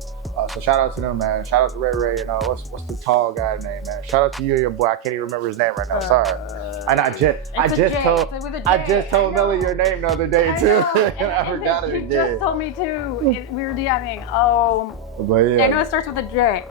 So shout out to them, man. Shout out to Ray. And what's the tall guy name, man? Shout out to you and your boy. I can't even remember his name right now. Sorry. And I just told Melly your name the other day too. And I forgot it again. You just told me too. We were DMing. But yeah. I know it starts with a J.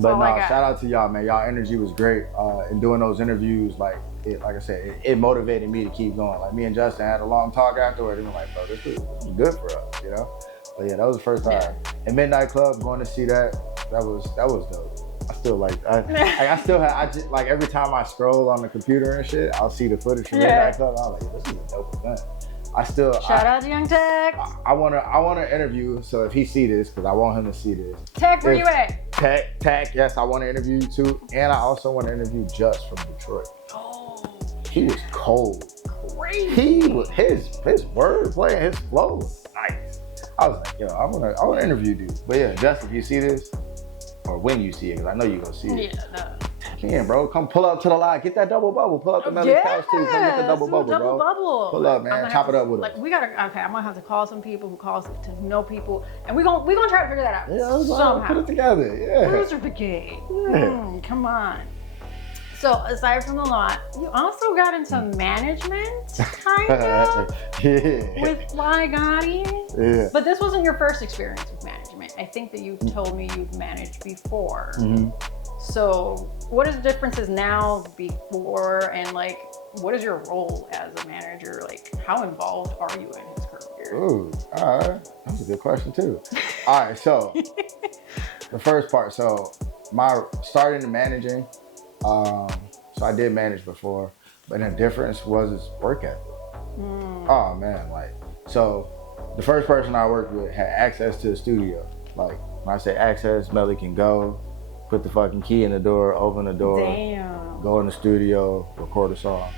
But shout out to y'all, man. Y'all energy was great. And doing those interviews, like I said, it motivated me to keep going. Like me and Justin had a long talk afterward, and we're like, bro, this is good for us, you know? But yeah, that was the first time. And Midnight Club, going to see that was dope. I still like, every time I scroll on the computer and shit, I'll see the footage from Midnight Club. I'm like, this is a dope event. Shout out to Young Tech. I wanna interview. So if he see this, because I want him to see this. Tech, where you at? Tech. Yes, I want to interview you too, and I also want to interview Just from Detroit. Oh, he was cold. Crazy. He was his wordplay and his flow was nice. I was like, yo, I want to interview you. But yeah, Just, if you see this, or when you see it, because I know you're gonna see it. Yeah. Tap in, bro. Come pull up to the line. Get that double bubble. Pull up the Melly couch too. Come get the double bubble, bro. Pull up, man. Chop it up with us. I'm gonna have to call some people who know people, and we're gonna try to figure that out. Yeah, somehow. Put it together. Yeah. Producer brigade. Come on. So aside from the lot, you also got into management, kind of, with Fly Gotti. Yeah. But this wasn't your first experience with management. I think that you've told me you've managed before. So what is the differences now, before, and like, what is your role as a manager? Like, how involved are you in his career? Ooh, all right. That's a good question too. All right, so the first part. So my starting to managing. So I did manage before, but the difference was his work ethic. Oh man, like, so the first person I worked with had access to the studio. Like, when I say access, Melly can go, put the fucking key in the door, open the door, go in the studio, record a song.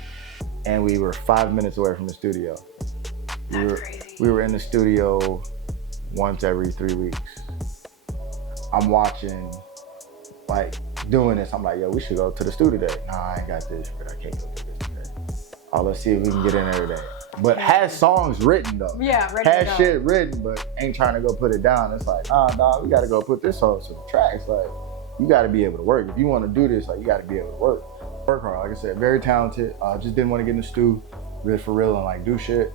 And we were 5 minutes away from the studio. We were in the studio once every 3 weeks. I'm watching, like, doing this. I'm like, yo, we should go to the studio today. Nah, I ain't got this, but I can't go to this today. Oh, let's see if we can get in there today. But has songs written though. Yeah, ready has shit written, but ain't trying to go put it down. It's like, nah, we gotta go put this on some tracks. Like, you gotta be able to work. If you want to do this, like, you gotta be able to work. Work hard. Like I said, very talented. Just didn't want to get in the stew, really for real, and like do shit.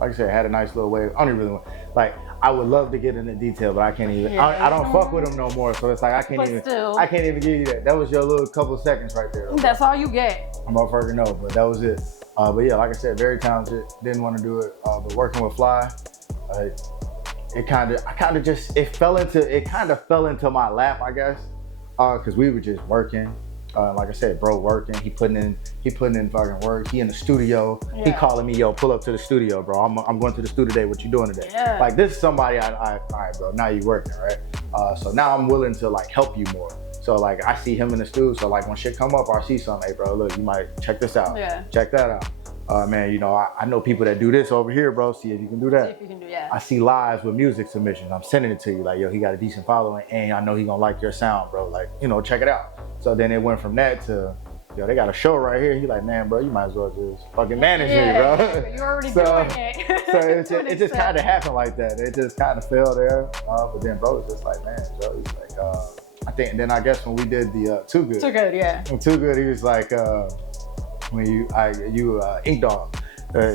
like I said, had a nice little wave. I don't even really like. I would love to get into detail, but I can't even. Yeah, I don't fuck with them no more, so it's like I can't even give you that. That was your little couple of seconds right there. That's all you get. I'm motherfucker no, but that was it. But yeah, like I said, very talented. Didn't want to do it, but working with Fly, it kind of fell into my lap, I guess, because we were just working. Like I said, bro, working. He putting in fucking work. He in the studio. Yeah. He calling me, yo, pull up to the studio, bro. I'm going to the studio today. What you doing today? Yeah. Like this is somebody all right, bro. Now you working, right? So now I'm willing to like help you more. So like I see him in the studio. So like when shit come up, or I see something, hey, bro, look, you might check this out. Yeah. Check that out. Man, you know, I know people that do this over here, bro. See if you can do that. See if you can do, yeah. I see lives with music submissions. I'm sending it to you. Like, yo, he got a decent following, and I know he gonna like your sound, bro. Like, you know, check it out. So then it went from that to, yo, they got a show right here. He like, man, bro, you might as well just fucking manage me, bro. You're already doing it. So it just kind of happened like that. It just kind of fell there. But then bro was just like, man, Joe, he's like, I think, and then I guess when we did the Too Good. Too Good, yeah. Too Good, he was like, when you Ink Dog.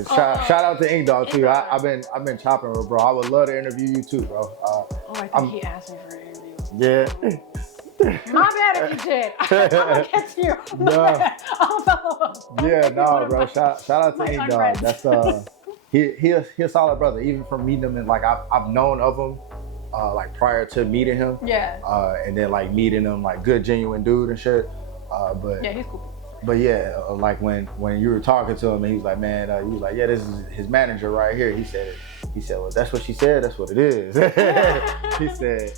Shout out to Ink Dog too. I've been chopping with bro. I would love to interview you too, bro. I think he asked me for an interview. Yeah. My bad if you did. I'm gonna get to you. I'll follow up. Yeah, no, bro. Shout out to Ink Dog. That's he a solid brother. Even from meeting him and like I've known of him like prior to meeting him. Yeah. And then like meeting him, like good genuine dude and shit. But yeah, he's cool. But yeah, like when you were talking to him and he was like, man, he was like, yeah, this is his manager right here. He said, well, that's what she said. That's what it is. he said,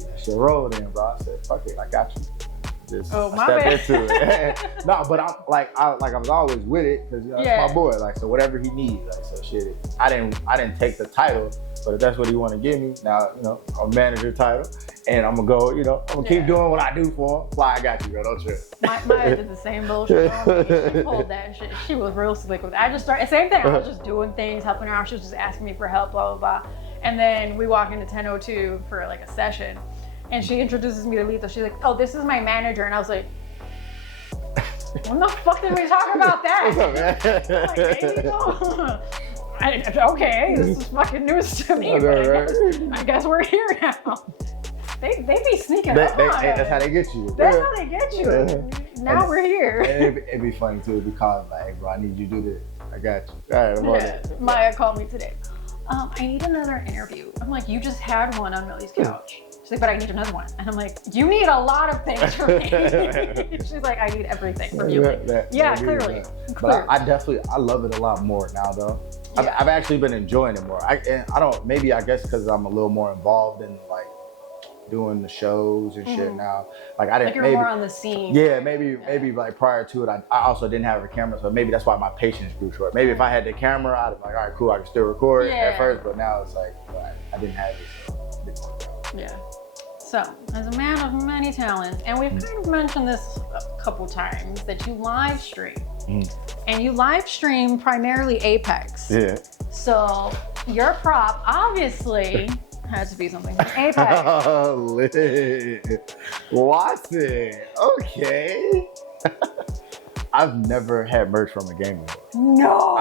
yeah, she'll roll then, bro. I said, fuck it, I got you. Just step into it. No, but I was always with it because that's my boy. Like, so whatever he needs, like, so shit. I didn't take the title, but if that's what he want to give me, now you know, a manager title, and I'm gonna go, you know, I'm gonna keep doing what I do for him. Fly, I got you, bro. Don't trip. Maya did the same bullshit. She pulled that shit. She was real slick with it. I just started same thing. I was just doing things, helping her out. She was just asking me for help, blah blah blah. And then we walk into 10:02 for like a session. And she introduces me to Letha. She's like, oh, this is my manager. And I was like, when the fuck did we talk about that? Like, okay, this is fucking news to me. I guess we're here now. They be sneaking up on us. That's how they get you. That's how they get you. Now we're here. It'd be funny too because like, hey, bro, I need you to do this. I got you. All right, I'm on it. Maya called me today. I need another interview. I'm like, you just had one on Melly's couch. She's like, but I need another one. And I'm like, you need a lot of things from me. She's like, I need everything from you. Yeah, clearly. But I love it a lot more now though. Yeah. I've actually been enjoying it more. I guess because I'm a little more involved in like doing the shows and shit now. Like I didn't. Like you're more on the scene. Yeah, maybe like prior to it, I also didn't have a camera, so maybe that's why my patience grew short. Maybe if I had the camera, I'd be like, all right, cool, I can still record at first. But now it's like I didn't have it, so it didn't work out. Yeah. So, as a man of many talents, and we've kind of mentioned this a couple times, that you live stream. And you live stream primarily Apex. Yeah. So, your prop obviously has to be something from Apex. Oh, lit. Watson. Okay. I've never had merch from a game before. No.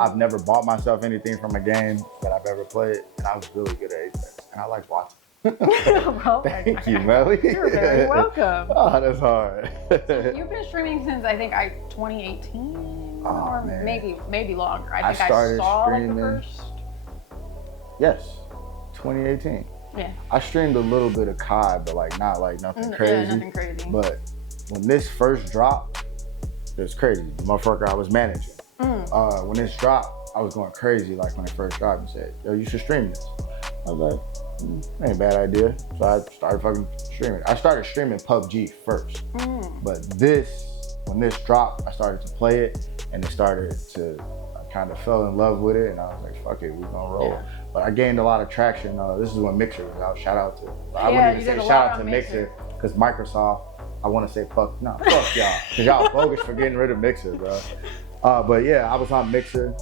I've never bought myself anything from a game that I've ever played, and I was really good at Apex, and I like Watson. Well, thank you, Melly. You're very welcome. Oh, that's hard. So you've been streaming since I think 2018, or man. maybe longer. I think I started saw streaming. Like the first. Yes, 2018. Yeah. I streamed a little bit of COD, but like not like nothing crazy. Yeah, nothing crazy. But when this first dropped, it was crazy. The motherfucker I was managing. When this dropped, I was going crazy. Like when it first dropped, and said, "Yo, you should stream this." I was like, ain't a bad idea. So I started fucking streaming. I started streaming PUBG first. But when this dropped, I started to play it and it started to, I kind of fell in love with it and I was like, fuck it, we're gonna roll. Yeah. But I gained a lot of traction. This is when Mixer was out. Shout out to, I wouldn't even say shout out to Mixer because Microsoft, I want to say fuck y'all. Because y'all bogus for getting rid of Mixer, bro. But yeah, I was on Mixer.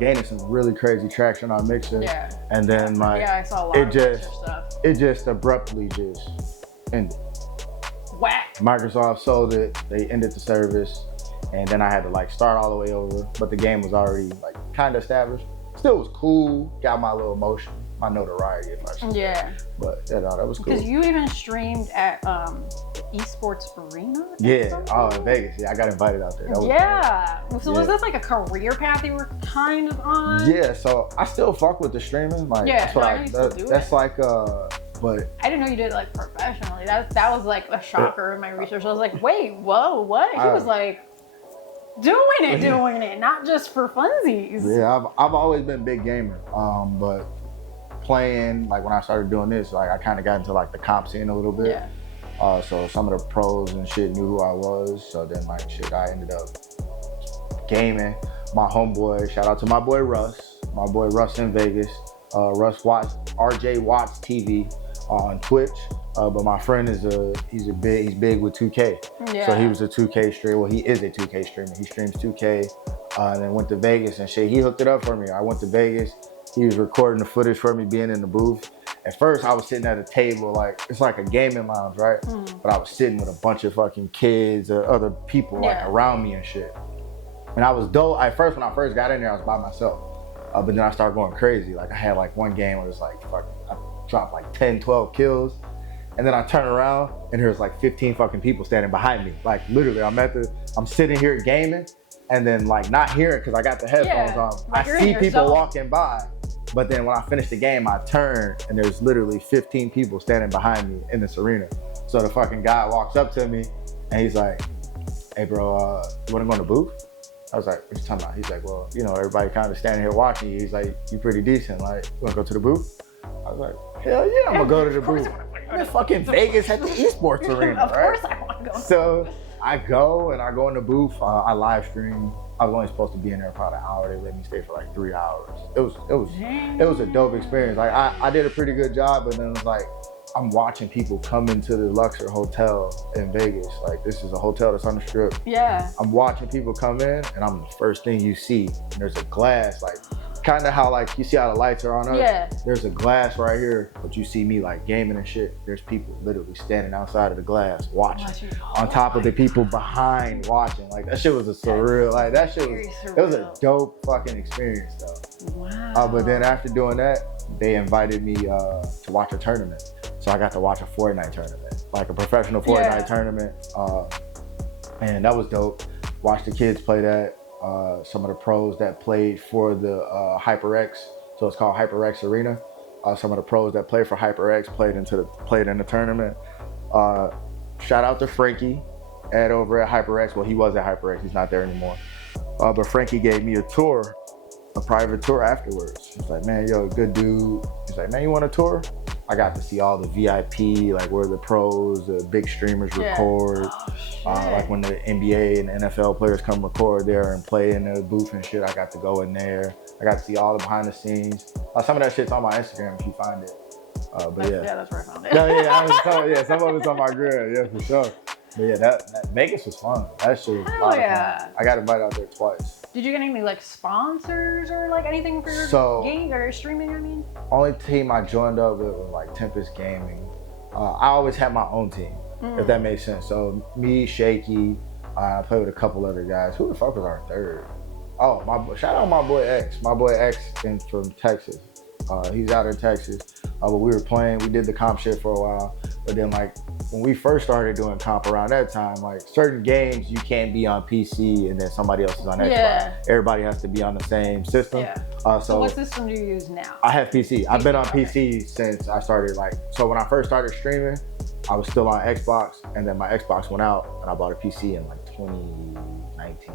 Gaining some really crazy traction on Mixer. Yeah. And then I saw a lot of Mixer stuff. It just abruptly just ended. Whack. Microsoft sold it, they ended the service, and then I had to like start all the way over, but the game was already like kind of established. Still was cool. Got my little motion, my notoriety, if I should say. Yeah. But yeah, no, that was cool. Because you even streamed at Esports Arena? Yeah, in Vegas. Yeah, I got invited out there. That was So was this like a career path you were kind of on? Yeah, so I still fuck with the streaming. Like, that's like, but I didn't know you did it like professionally. That was like a shocker in my research. I was like, wait, whoa, what? He was like doing it, not just for funsies. Yeah, I've always been a big gamer. But playing, like when I started doing this, like I kind of got into like the comp scene a little bit. Yeah. So some of the pros and shit knew who I was. So then like shit, I ended up gaming. My homeboy, shout out to my boy Russ in Vegas. Russ Watts, RJ Watts TV on Twitch. But my friend he's big with 2K. Yeah. So he was a 2K streamer. Well, he is a 2K streamer. He streams 2K. And then went to Vegas and shit. He hooked it up for me. I went to Vegas. He was recording the footage for me being in the booth. At first, I was sitting at a table, like, it's like a gaming lounge, right? But I was sitting with a bunch of fucking kids or other people like around me and shit. And I was dope. At first, when I first got in there, I was by myself. But then I started going crazy. Like I had like one game where it was like, fucking, I dropped like 10, 12 kills. And then I turn around and there's like 15 fucking people standing behind me. Like literally, I'm sitting here gaming and then like not hearing because I got the headphones on. Like I see people walking by. But then when I finish the game, I turn and there's literally 15 people standing behind me in this arena. So the fucking guy walks up to me and he's like, hey bro, you wanna go in the booth? I was like, what you talking about? He's like, well, you know, everybody kind of standing here watching you. He's like, you pretty decent. Like, you wanna go to the booth? I was like, hell yeah, I'm gonna go to the booth. I'm in fucking Vegas at the esports arena, of course I want to go. So I go in the booth. I live stream. I was only supposed to be in there for about an hour. They let me stay for like 3 hours. It was a dope experience. Like I did a pretty good job, but then it was like I'm watching people come into the Luxor Hotel in Vegas. Like this is a hotel that's on the strip. Yeah. I'm watching people come in, and I'm the first thing you see. And there's a glass, like kind of how like you see how the lights are on us. Yeah. There's a glass right here, but you see me like gaming and shit. There's people literally standing outside of the glass watching. On top of the people behind watching. Like that shit was a surreal. Like that shit was. It was a dope fucking experience though. Wow. But then after doing that, they invited me to watch a tournament. So I got to watch a Fortnite tournament, like a professional Fortnite tournament. And that was dope. Watch the kids play that. Some of the pros that played for the HyperX, so it's called HyperX Arena. Some of the pros that played for HyperX played in the tournament. Shout out to Frankie over at HyperX. Well, he was at HyperX. He's not there anymore. But Frankie gave me a tour, a private tour afterwards. He's like, man, yo, good dude. He's like, man, you want a tour? I got to see all the VIP, like where the pros, the big streamers record. Like when the NBA and NFL players come record there and play in the booth and shit, I got to go in there. I got to see all the behind the scenes. Some of that shit's on my Instagram if you find it. Yeah, that's where I found it. Some of it's on my grill, yeah, for sure. But yeah, that Vegas was fun. That shit was a lot of fun. I got invited out there twice. Did you get any like sponsors or like anything for your game or streaming? I mean, only team I joined up with was like Tempest Gaming. I always had my own team, if that makes sense. So me, Shaky, I played with a couple other guys. Who the fuck was our third? Oh, shout out my boy X. My boy X from Texas. He's out in Texas. But we were playing. We did the comp shit for a while. But then like when we first started doing comp around that time, like certain games you can't be on PC and then somebody else is on Xbox. Yeah. Everybody has to be on the same system. Yeah. So what system do you use now? I have PC. I've been on PC since I started so when I first started streaming, I was still on Xbox, and then my Xbox went out and I bought a PC in like 2019.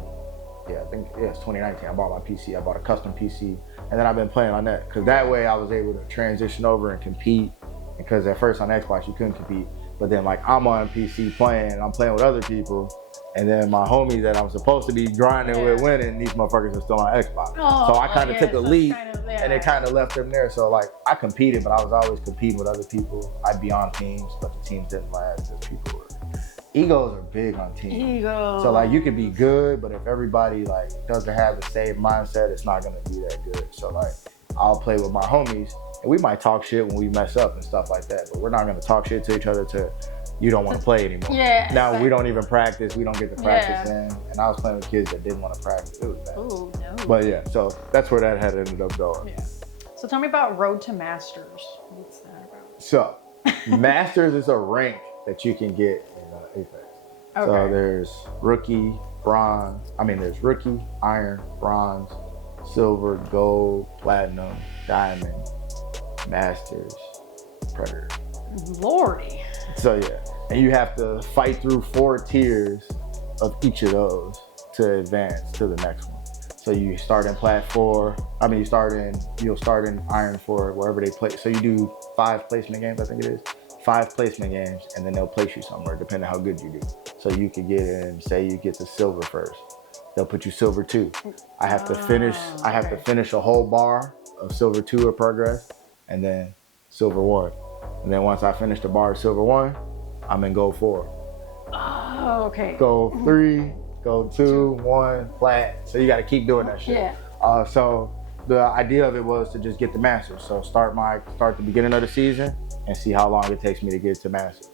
Yeah, I think it's 2019. I bought my PC. I bought a custom PC, and then I've been playing on that because that way I was able to transition over and compete. Because at first on Xbox you couldn't compete, but then like I'm on PC playing, and I'm playing with other people, and then my homies that I'm supposed to be grinding with winning, these motherfuckers are still on Xbox. So I kind of took a leap, and it kind of left them there. So like I competed, but I was always competing with other people. I'd be on teams, but the teams didn't last because people were. Egos are big on teams. So like you could be good, but if everybody like doesn't have the same mindset, it's not gonna be that good. So like I'll play with my homies, and we might talk shit when we mess up and stuff like that, but we're not gonna talk shit to each other to you don't want to play anymore. Now we don't even practice. We don't get to practice in. And I was playing with kids that didn't want to practice. It was bad. Ooh, no. But yeah, so that's where that had ended up going. Yeah. So tell me about Road to Masters. What's that about? So Masters is a rank that you can get in Apex. Okay. So there's rookie, bronze. There's rookie, iron, bronze, silver, gold, platinum, diamond, masters, predator. Lordy. So yeah, and you have to fight through 4 tiers of each of those to advance to the next one. So you start in plat 4. You'll start in iron 4, wherever they play. So you do 5 placement games, I think it is. 5 placement games, and then they'll place you somewhere depending on how good you do. So you could get in, say you get to silver first. They'll put you silver 2. I have to finish a whole bar of silver 2 or progress, and then silver 1. And then once I finish the bar of silver 1, I'm in gold 4. Oh, okay. Gold 3, gold 2, 1, plat. So you got to keep doing that shit. Yeah. So the idea of it was to just get the masters. So start the beginning of the season and see how long it takes me to get to masters.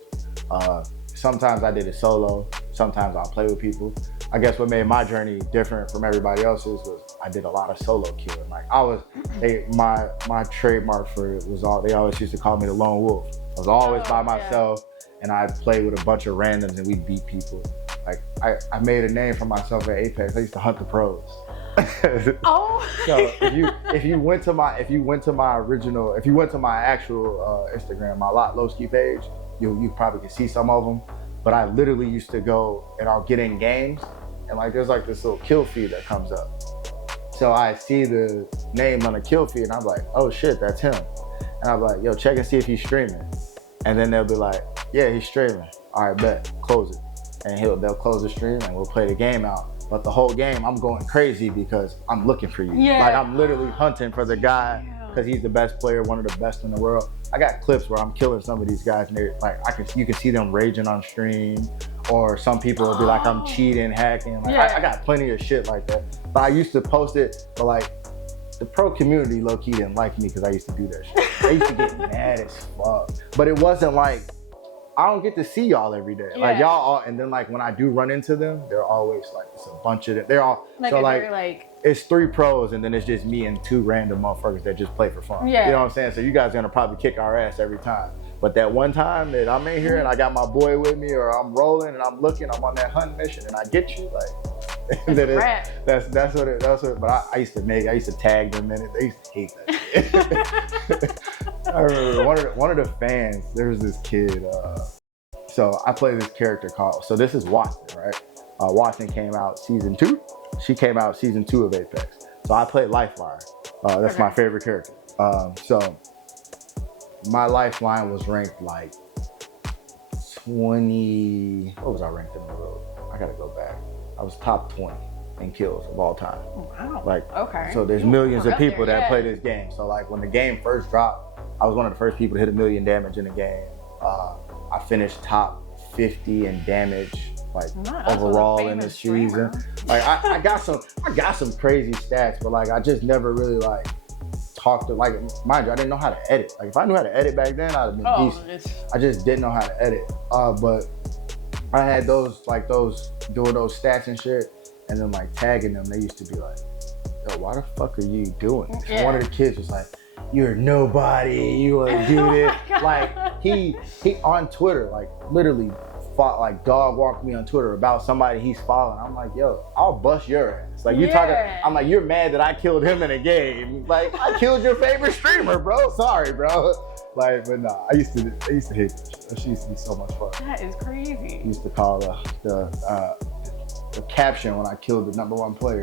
Sometimes I did it solo. Sometimes I'll play with people. I guess what made my journey different from everybody else's was I did a lot of solo killing. Like my trademark for it was they always used to call me the lone wolf. I was always by myself, and I'd play with a bunch of randoms and we'd beat people. Like I made a name for myself at Apex. I used to hunt the pros. Oh. So if you went to my actual Instagram, my Lot Lowski page, you probably can see some of them. But I literally used to go and I'll get in games and like there's like this little kill feed that comes up. So I see the name on the kill feed and I'm like, oh shit, that's him. And I'm like, yo, check and see if he's streaming. And then they'll be like, yeah, he's streaming. All right, bet, close it. And they'll close the stream and we'll play the game out. But the whole game, I'm going crazy because I'm looking for you. Yeah. Like I'm literally hunting for the guy because he's the best player, one of the best in the world. I got clips where I'm killing some of these guys and they're like, you can see them raging on stream, or some people will be like, I'm cheating, hacking. Like I got plenty of shit like that. But I used to post it, but like the pro community low-key didn't like me because I used to do that shit. I used to get mad as fuck. But it wasn't like, I don't get to see y'all every day. Like y'all all, and then like when I do run into them, they're always like, it's a bunch of them. They're all, like, so like it's 3 pros and then it's just me and 2 random motherfuckers that just play for fun. Yeah. You know what I'm saying? So you guys are gonna probably kick our ass every time. But that one time that I'm in here and I got my boy with me, or I'm rolling and I'm looking, I'm on that hunt mission and I get you, like, that's what it. But I used to tag them in it. They used to hate that shit. I remember one of the fans. There was this kid. So I play this character called. So this is Watson, right? Watson came out season 2. She came out season 2 of Apex. So I played Lifeline. That's my favorite character. So my Lifeline was ranked like 20. What was I ranked in the world? I gotta go back. I was top 20 in kills of all time. Wow. Like, okay. So there's millions of people that play this game. So like when the game first dropped, I was one of the first people to hit 1 million damage in the game. I finished top 50 in damage, like overall in the season. Like I got some crazy stats, but like I just never really like talked to, like, mind you, I didn't know how to edit. Like if I knew how to edit back then, I'd have been decent. I just didn't know how to edit. But I had doing those stats and shit, and then like tagging them. They used to be like, yo, why the fuck are you doing this? Yeah. One of the kids was like, you're nobody, you wanna do this. Like he on Twitter, like literally fought, like dog walked me on Twitter about somebody he's following. I'm like, yo, I'll bust your ass. Like you talking, I'm like, you're mad that I killed him in a game. Like I killed your favorite streamer, bro. Sorry, bro. Like, but nah, I used to hate that shit. That shit used to be so much fun. That is crazy. I used to call the caption when I killed the #1 player.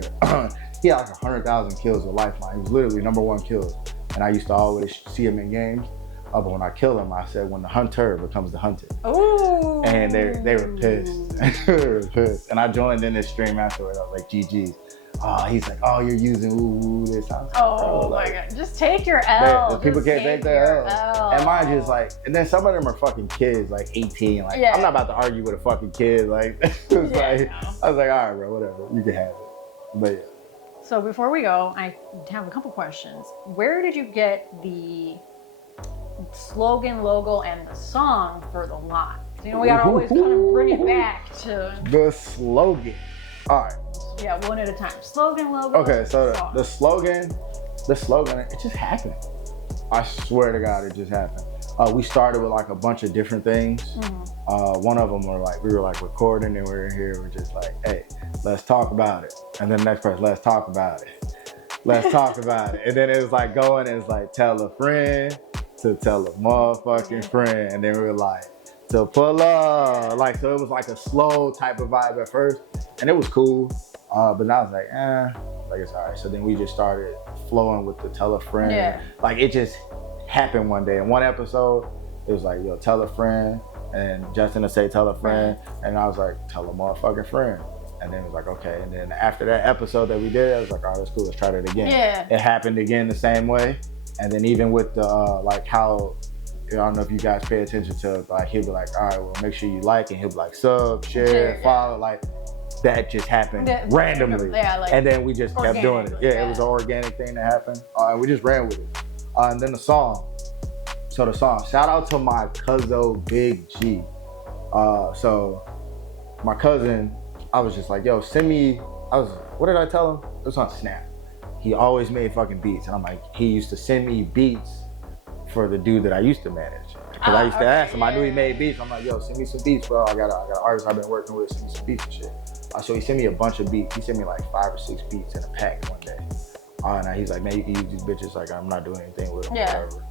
He had like 100,000 kills with Lifeline. He was literally #1 kills. And I used to always see him in games. But when I kill him, I said, when the hunter becomes the hunted. Ooh. And they were pissed. They were pissed. And I joined in this stream afterward. I was like, GG's. Oh, he's like, oh, you're using this. I was like, oh my God. Just take your L. People can't take their L. And mine just like, and then some of them are fucking kids, like 18. Like, I'm not about to argue with a fucking kid. Like, it was like, I was like, all right, bro, whatever. You can have it. But yeah. So before we go, I have a couple questions. Where did you get the slogan, logo, and the song for the lot? You know, we gotta always kind of bring it back to the slogan. All right. Yeah, one at a time. Slogan, logo. Okay, so the slogan, it just happened. I swear to God, it just happened. We started with like a bunch of different things. One of them we were like recording and we were here. We're just like, hey, let's talk about it. And then the next person, let's talk about it. Let's talk about it. And then it was like going and it's like tell a friend to tell a motherfucking friend. And then we were like, to pull up. Like, so it was like a slow type of vibe at first. And it was cool. But now it's like, like it's all right. So then we just started flowing with the tell a friend. Yeah. Like it just happened one day. In one episode, it was like, yo, tell a friend. And Justin would say, tell a friend. And I was like, tell a motherfucking friend. And then it was like, okay. And then after that episode that we did, I was like, all right, that's cool. Let's try that again. Yeah. It happened again the same way. And then even with the, like how, I don't know if you guys pay attention to, like he'll be like, all right, well, make sure you like, and he'll be like, sub, share, follow, like that just happened randomly. Yeah, like, and then we just kept doing it. Yeah, it was an organic thing that happened. And we just ran with it. And then the song. So the song, shout out to my cousin Big G. So my cousin, I was just like, yo, send me, what did I tell him? It was on Snap. He always made fucking beats. And I'm like, he used to send me beats for the dude that I used to manage. Because I used to ask him, I knew he made beats. I'm like, yo, send me some beats, bro. I got an artist I've been working with, send me some beats and shit. So he sent me a bunch of beats. He sent me like 5 or 6 beats in a pack one day. And he's like, man, you can use these bitches. Like, I'm not doing anything with them, whatever.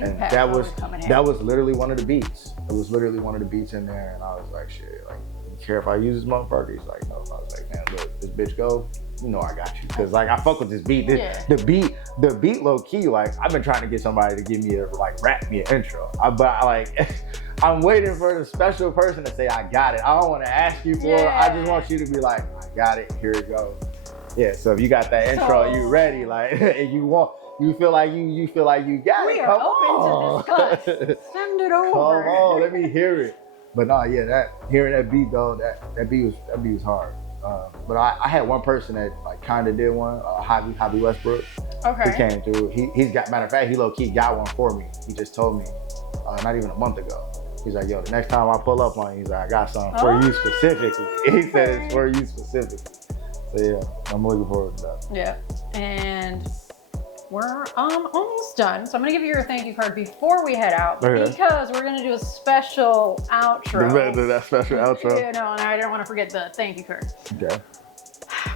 And that was literally one of the beats. It was literally one of the beats in there. And I was like, shit, like, you care if I use this motherfucker? He's like, no. I was like, man, look, this bitch go, you know I got you. Cause like, I fuck with this beat. The beat low key, like, I've been trying to get somebody to give me rap me an intro. I'm waiting for the special person to say, I got it. I don't want to ask you for it. I just want you to be like, I got it, here it goes. Yeah, so if you got that intro, you ready, like, and you feel like you got it. Come on. To discuss. Send it over. Come on, let me hear it. But no, yeah, hearing that beat though, that beat was hard. But I had one person that like kind of did one, Hobby Westbrook. Okay. He came through. He's got, matter of fact, he low key got one for me. He just told me not even a month ago. He's like, yo, the next time I pull up on you, he's like, I got something for you specifically. He said it's for you specifically. So yeah, I'm looking forward to that. Yeah, and we're almost done. So I'm gonna give you your thank you card before we head out because we're gonna do a special outro. That special outro. You know, and I didn't want to forget the thank you card. Okay.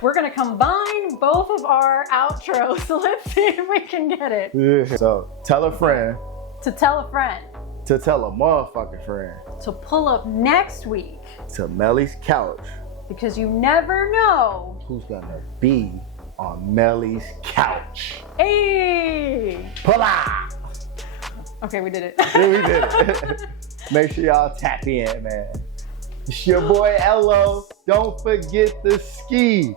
We're gonna combine both of our outros. So let's see if we can get it. Yeah. So tell a friend. To tell a friend. To tell a motherfucking friend. To pull up next week. To Melly's couch. Because you never know who's gonna be on Melly's couch. Hey! Pull up! Okay, we did it. Yeah, we did it. Make sure y'all tap in, man. It's your boy Elo. Don't forget the ski.